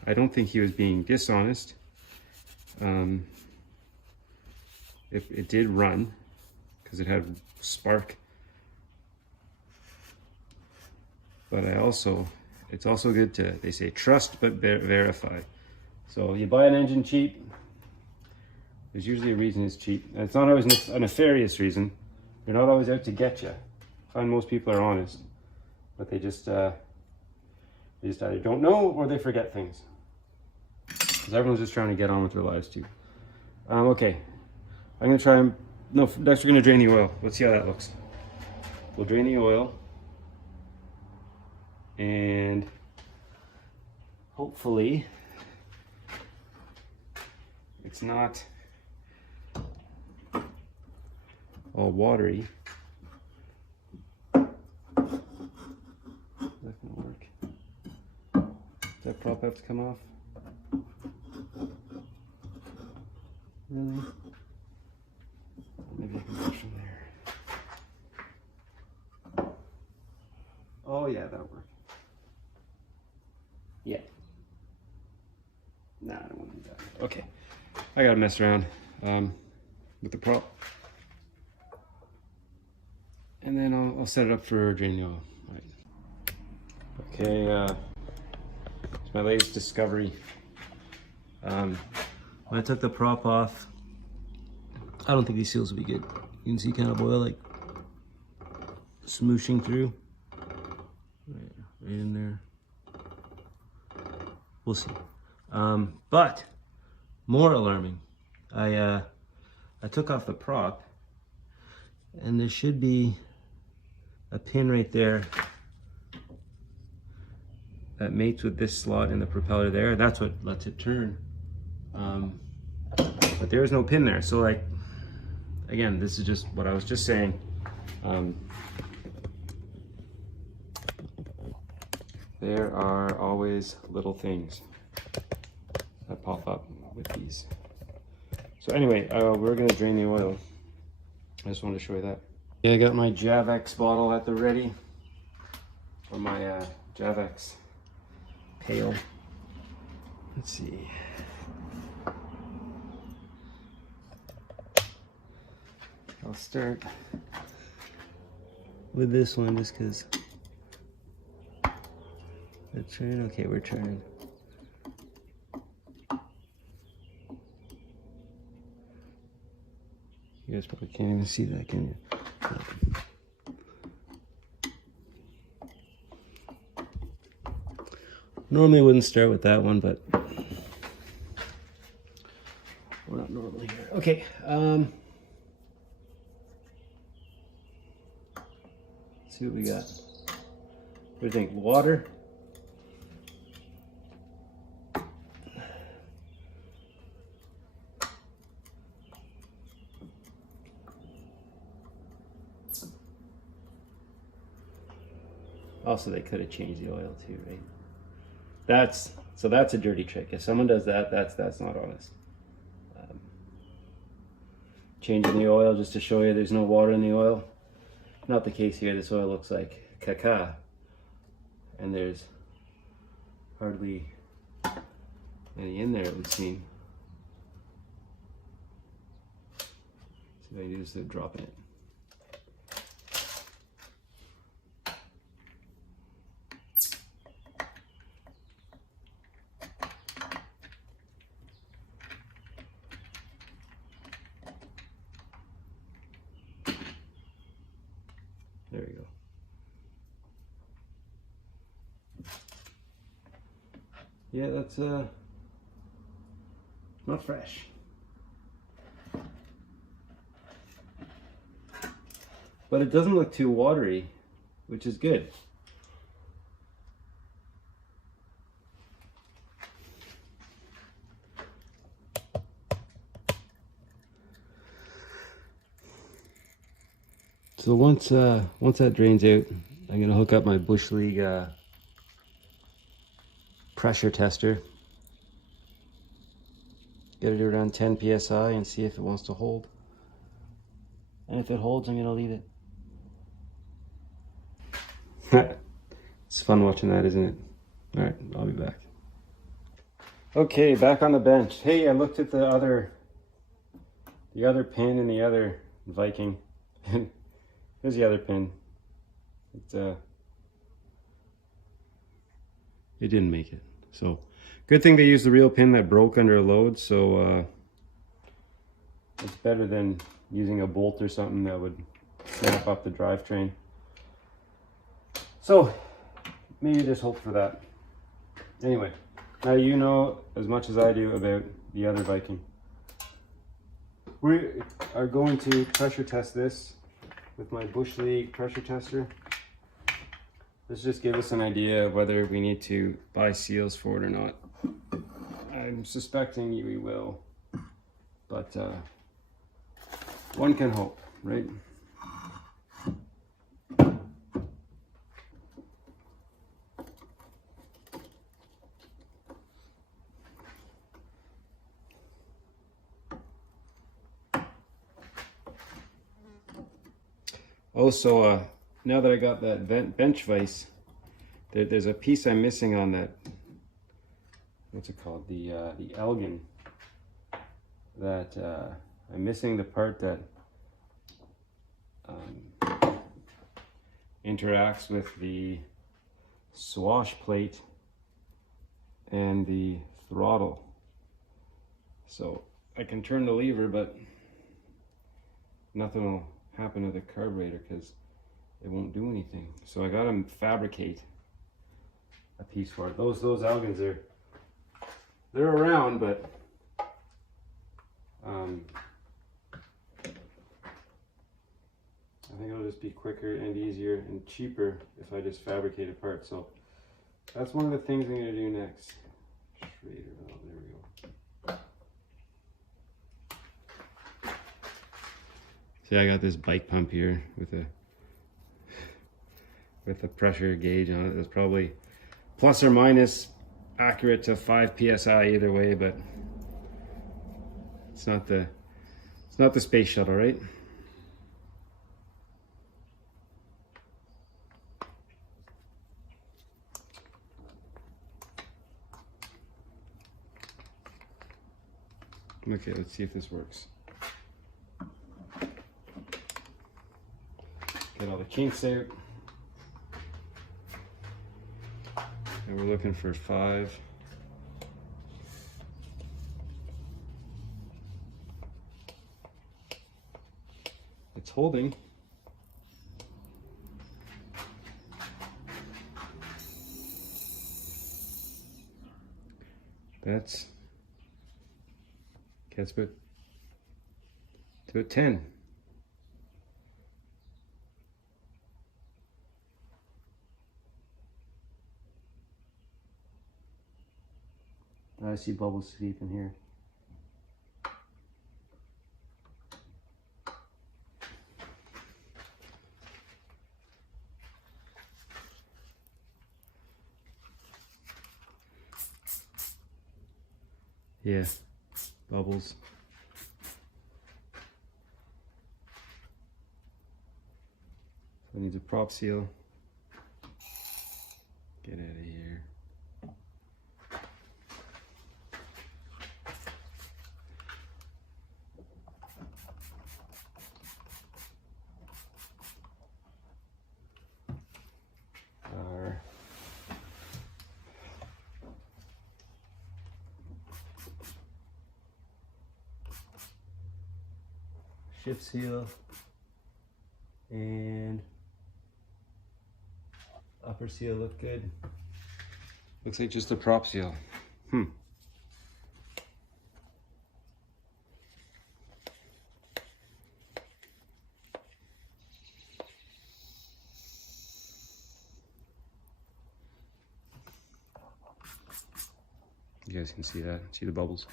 I don't think he was being dishonest. It did run because it had spark, but it's also good to, they say, trust but verify. So you buy an engine cheap, there's usually a reason it's cheap. And it's not always a nefarious reason. They're not always out to get you. I find most people are honest, but they just either don't know or they forget things. Because everyone's just trying to get on with their lives too. Okay, I'm gonna try and, no, next we're gonna drain the oil. Let's see how that looks. We'll drain the oil, and hopefully it's not all watery. Is that gonna work? Does that prop have to come off? Really? Maybe I can push from there. Oh yeah, that'll work. Yeah. Nah, I don't want to do that. Okay. I gotta mess around with the prop. And then I'll set it up for draining oil. All right. Okay, it's my latest discovery. When I took the prop off, I don't think these seals will be good. You can see kind of oil like smooshing through. Right in there. We'll see. But more alarming, I took off the prop, and there should be a pin right there that mates with this slot in the propeller there. That's what lets it turn. But there is no pin there. So, like, again, this is just what I was just saying. There are always little things that pop up with these. So anyway, we're gonna drain the oil. I just wanted to show you that. Yeah, I got my Javex bottle at the ready, or my Javex pail. Let's see. I'll start with this one just because the turn. Okay, we're turning. You guys probably can't even see that, can you? Normally wouldn't start with that one, but we're not normally here. Okay, let's see what we got. What do you think? Water? Also, they could have changed the oil too, right? That's a dirty trick. If someone does that, that's not honest. Changing the oil just to show you there's no water in the oil. Not the case here. This oil looks like caca, and there's hardly any in there, it would seem. See what I do is dropping it. There we go. Yeah, that's not fresh. But it doesn't look too watery, which is good. So once that drains out, I'm gonna hook up my Bush League pressure tester. Get it around 10 psi and see if it wants to hold. And if it holds, I'm gonna leave it. It's fun watching that, isn't it? All right, I'll be back. Okay, back on the bench. Hey, I looked at the other pin in the other Viking, and here's the other pin. It didn't make it. So good thing they used the real pin that broke under a load. So it's better than using a bolt or something that would snap up the drivetrain. So maybe just hope for that. Anyway, now you know as much as I do about the other Viking. We are going to pressure test this with my Bush League pressure tester. This just give us an idea of whether we need to buy seals for it or not. I'm suspecting we will, but one can hope, right? Also, now that I got that bench vise, there's a piece I'm missing on that. What's it called? The Elgin. That I'm missing the part that interacts with the swash plate and the throttle. So I can turn the lever, but nothing will happen to the carburetor because it won't do anything. So I gotta fabricate a piece for it. Those Elgins they're around, but I think it'll just be quicker and easier and cheaper if I just fabricate a part. So that's one of the things I'm gonna do next. Schrader, oh, there we go. See, I got this bike pump here with a pressure gauge on it. That's probably plus or minus accurate to 5 psi either way, but it's not the space shuttle, right? Okay, let's see if this works. Get all the kinks out. And we're looking for 5. It's holding. That's about 10. I see bubbles deep in here. Yeah, bubbles. So it needs a prop seal. Get out of here. Our shift seal and upper seal look good. Looks like just a prop seal. You guys can see that. See the bubbles?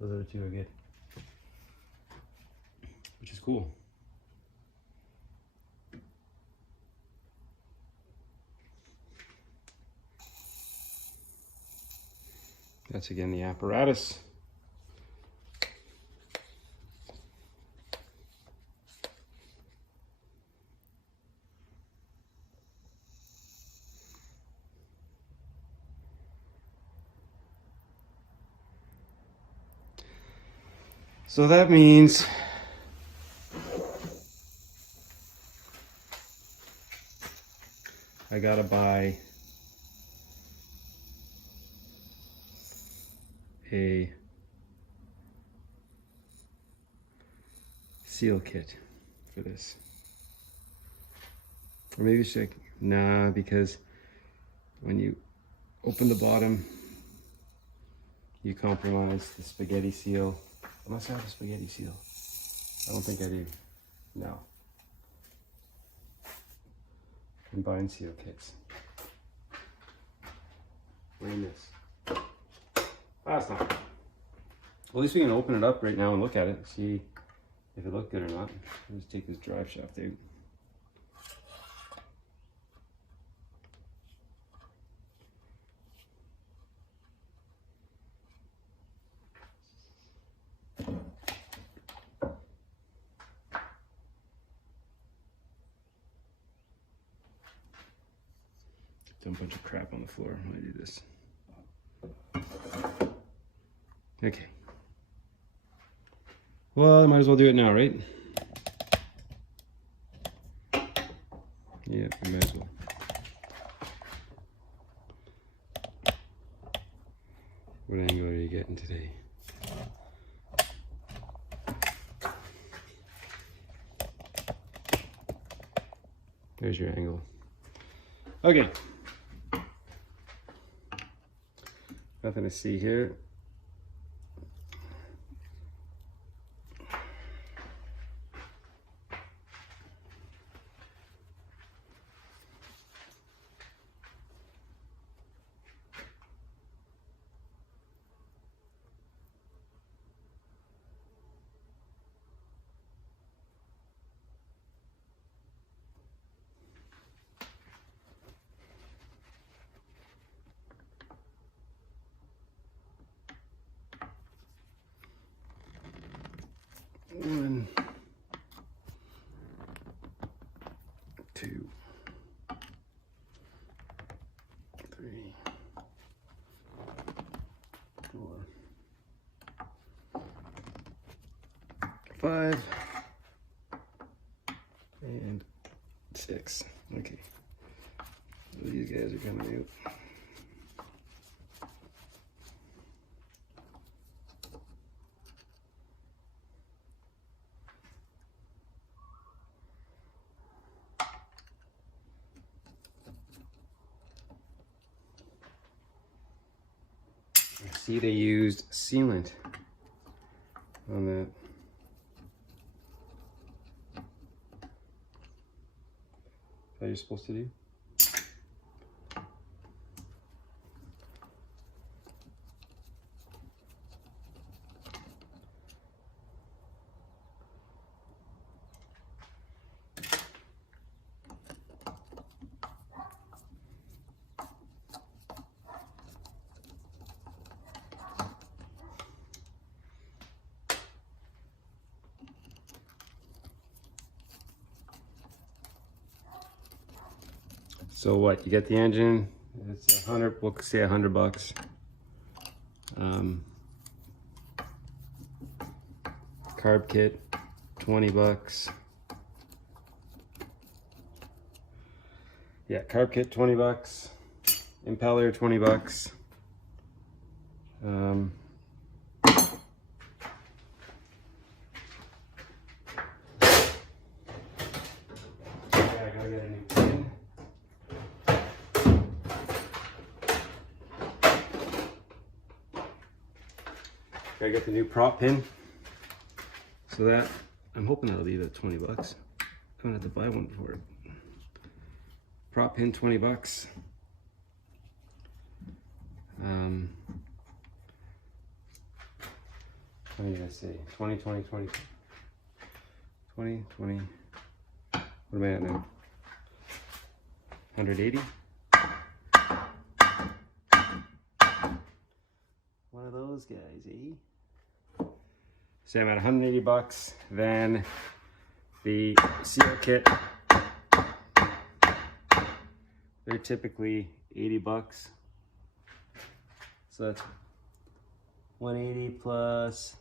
Those other two are good. Which is cool. That's again the apparatus. So that means I gotta buy a seal kit for this. Or maybe should I, nah, because when you open the bottom, you compromise the spaghetti seal. Unless I have a spaghetti seal. I don't think I do. No. Combined seal kits. What do you miss? That's not. Well, at least we can open it up right now and look at it, see if it looked good or not. Let's take this drive shaft out. Dump a bunch of crap on the floor when I do this. Okay. Well, I might as well do it now, right? Yeah, I might as well. What angle are you getting today? There's your angle. Okay. Nothing to see here. One, two, three, four, 5, and 6. Okay. So these guys are coming out. See, they used sealant on that. That you're supposed to do? So what, you get the engine, it's we'll say $100. Carb kit, $20. Yeah, carb kit, $20. Impeller, $20. I gotta get a new pin. Gotta get the new prop pin. So that, I'm hoping that'll be the $20. I'm gonna have to buy one for it. Prop pin, $20. What are you gonna say? 20, 20, 20. 20, 20. What am I at now? 180? One of those guys, eh? So I'm at $180. Then the seal kit, they're typically $80. So that's 180 plus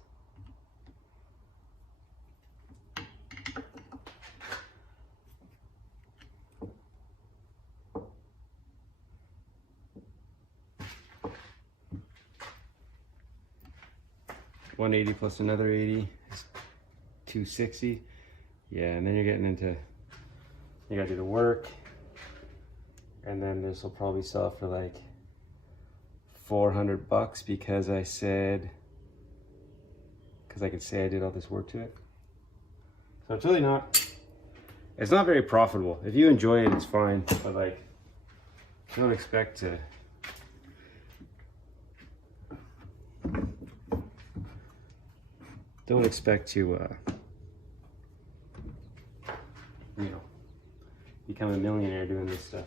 $180 plus another 80 is $260. Yeah, and then you're getting into, you gotta do the work, and then this will probably sell for like $400 because I could say I did all this work to it. So it's really not, it's not very profitable. If you enjoy it, it's fine, but like, don't expect to, you know, become a millionaire doing this stuff.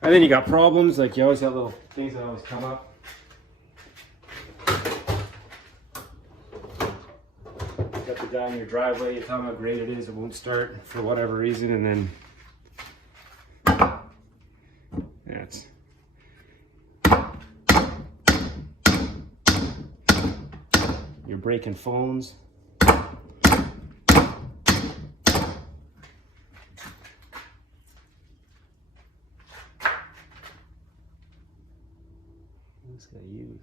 And then you got problems, like you always have little things that always come up. You got the guy in your driveway, you tell him how great it is, it won't start for whatever reason, and then that's you're breaking phones. This guy use.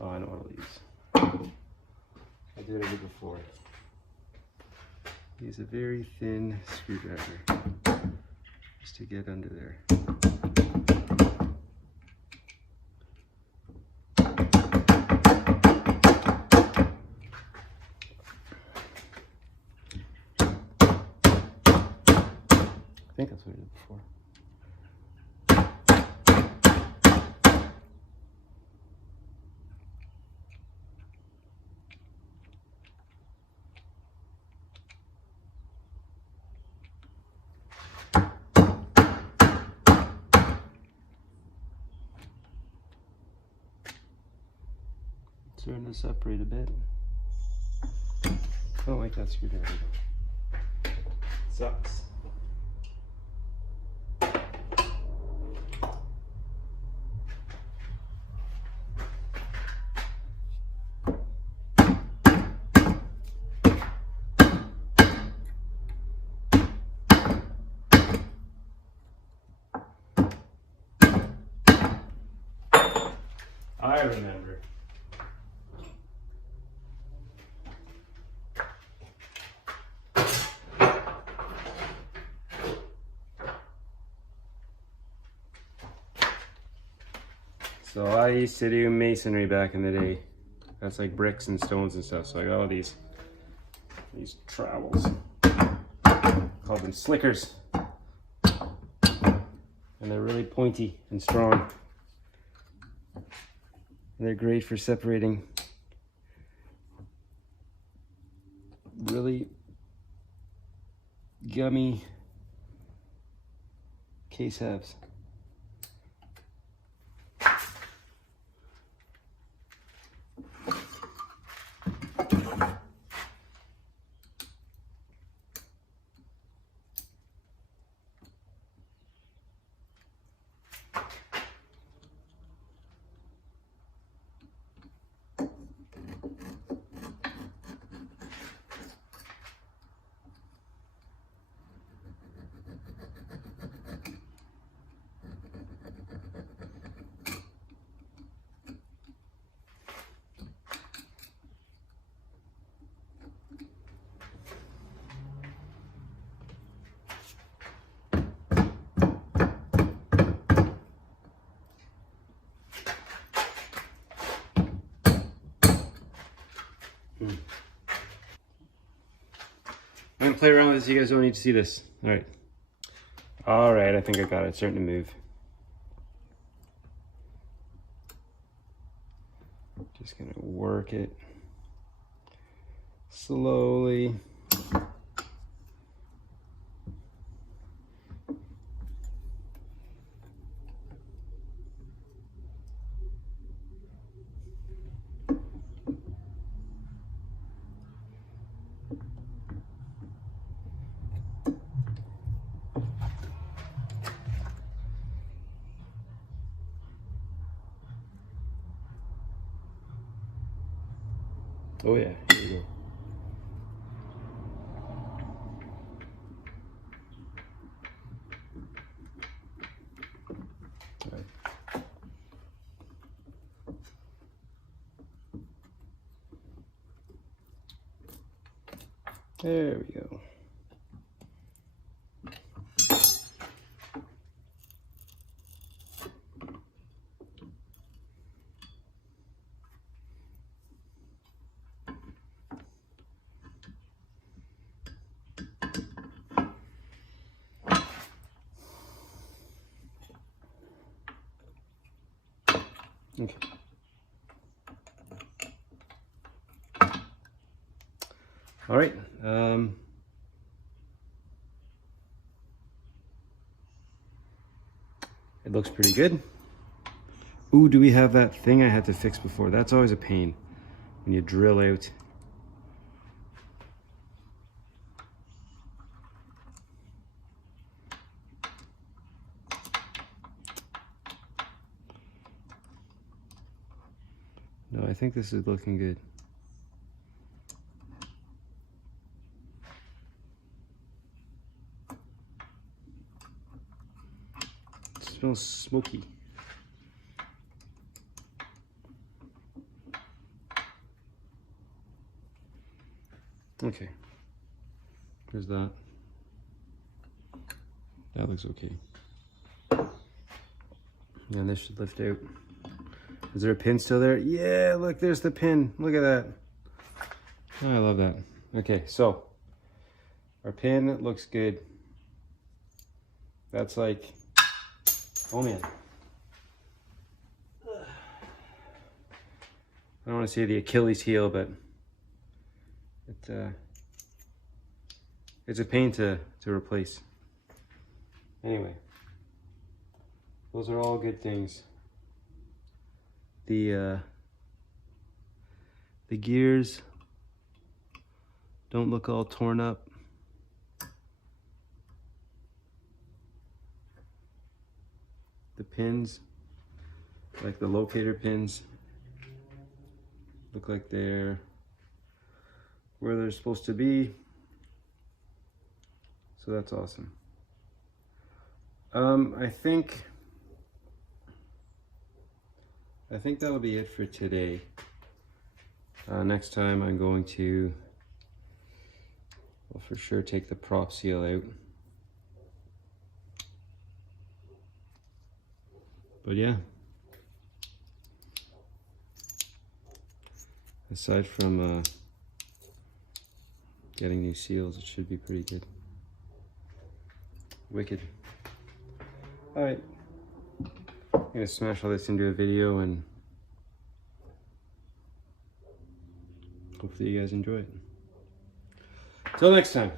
Oh, I know what I'll use. I did it before. Use a very thin screwdriver just to get under there. I think that's what I did before. Starting to separate a bit. I don't like that screwdriver. Sucks. I remember. So I used to do masonry back in the day. That's like bricks and stones and stuff. So I got all these trowels. Call them slickers. And they're really pointy and strong. And they're great for separating really gummy case halves. I'm gonna play around with this. You guys don't need to see this. All right. All right, I think I got it. It's starting to move. Just gonna work it slowly. Oh yeah, here we go. All right. There we go. Okay. All right. It looks pretty good. Ooh, do we have that thing I had to fix before? That's always a pain when you drill out. No, I think this is looking good. It smells smoky. Okay. There's that. That looks okay. And this should lift out. Is there a pin still there? Yeah, look, there's the pin. Look at that. Oh, I love that. Okay, so our pin looks good. That's like, oh man. I don't want to say the Achilles heel, but it's a pain to replace. Anyway, those are all good things. The gears don't look all torn up. The pins, like the locator pins, look like they're where they're supposed to be. So that's awesome. I think that'll be it for today. Next time I'm going to, well, for sure take the prop seal out. But yeah, aside from getting new seals, it should be pretty good. Wicked. All right, I'm gonna smash all this into a video and hopefully you guys enjoy it. Till next time.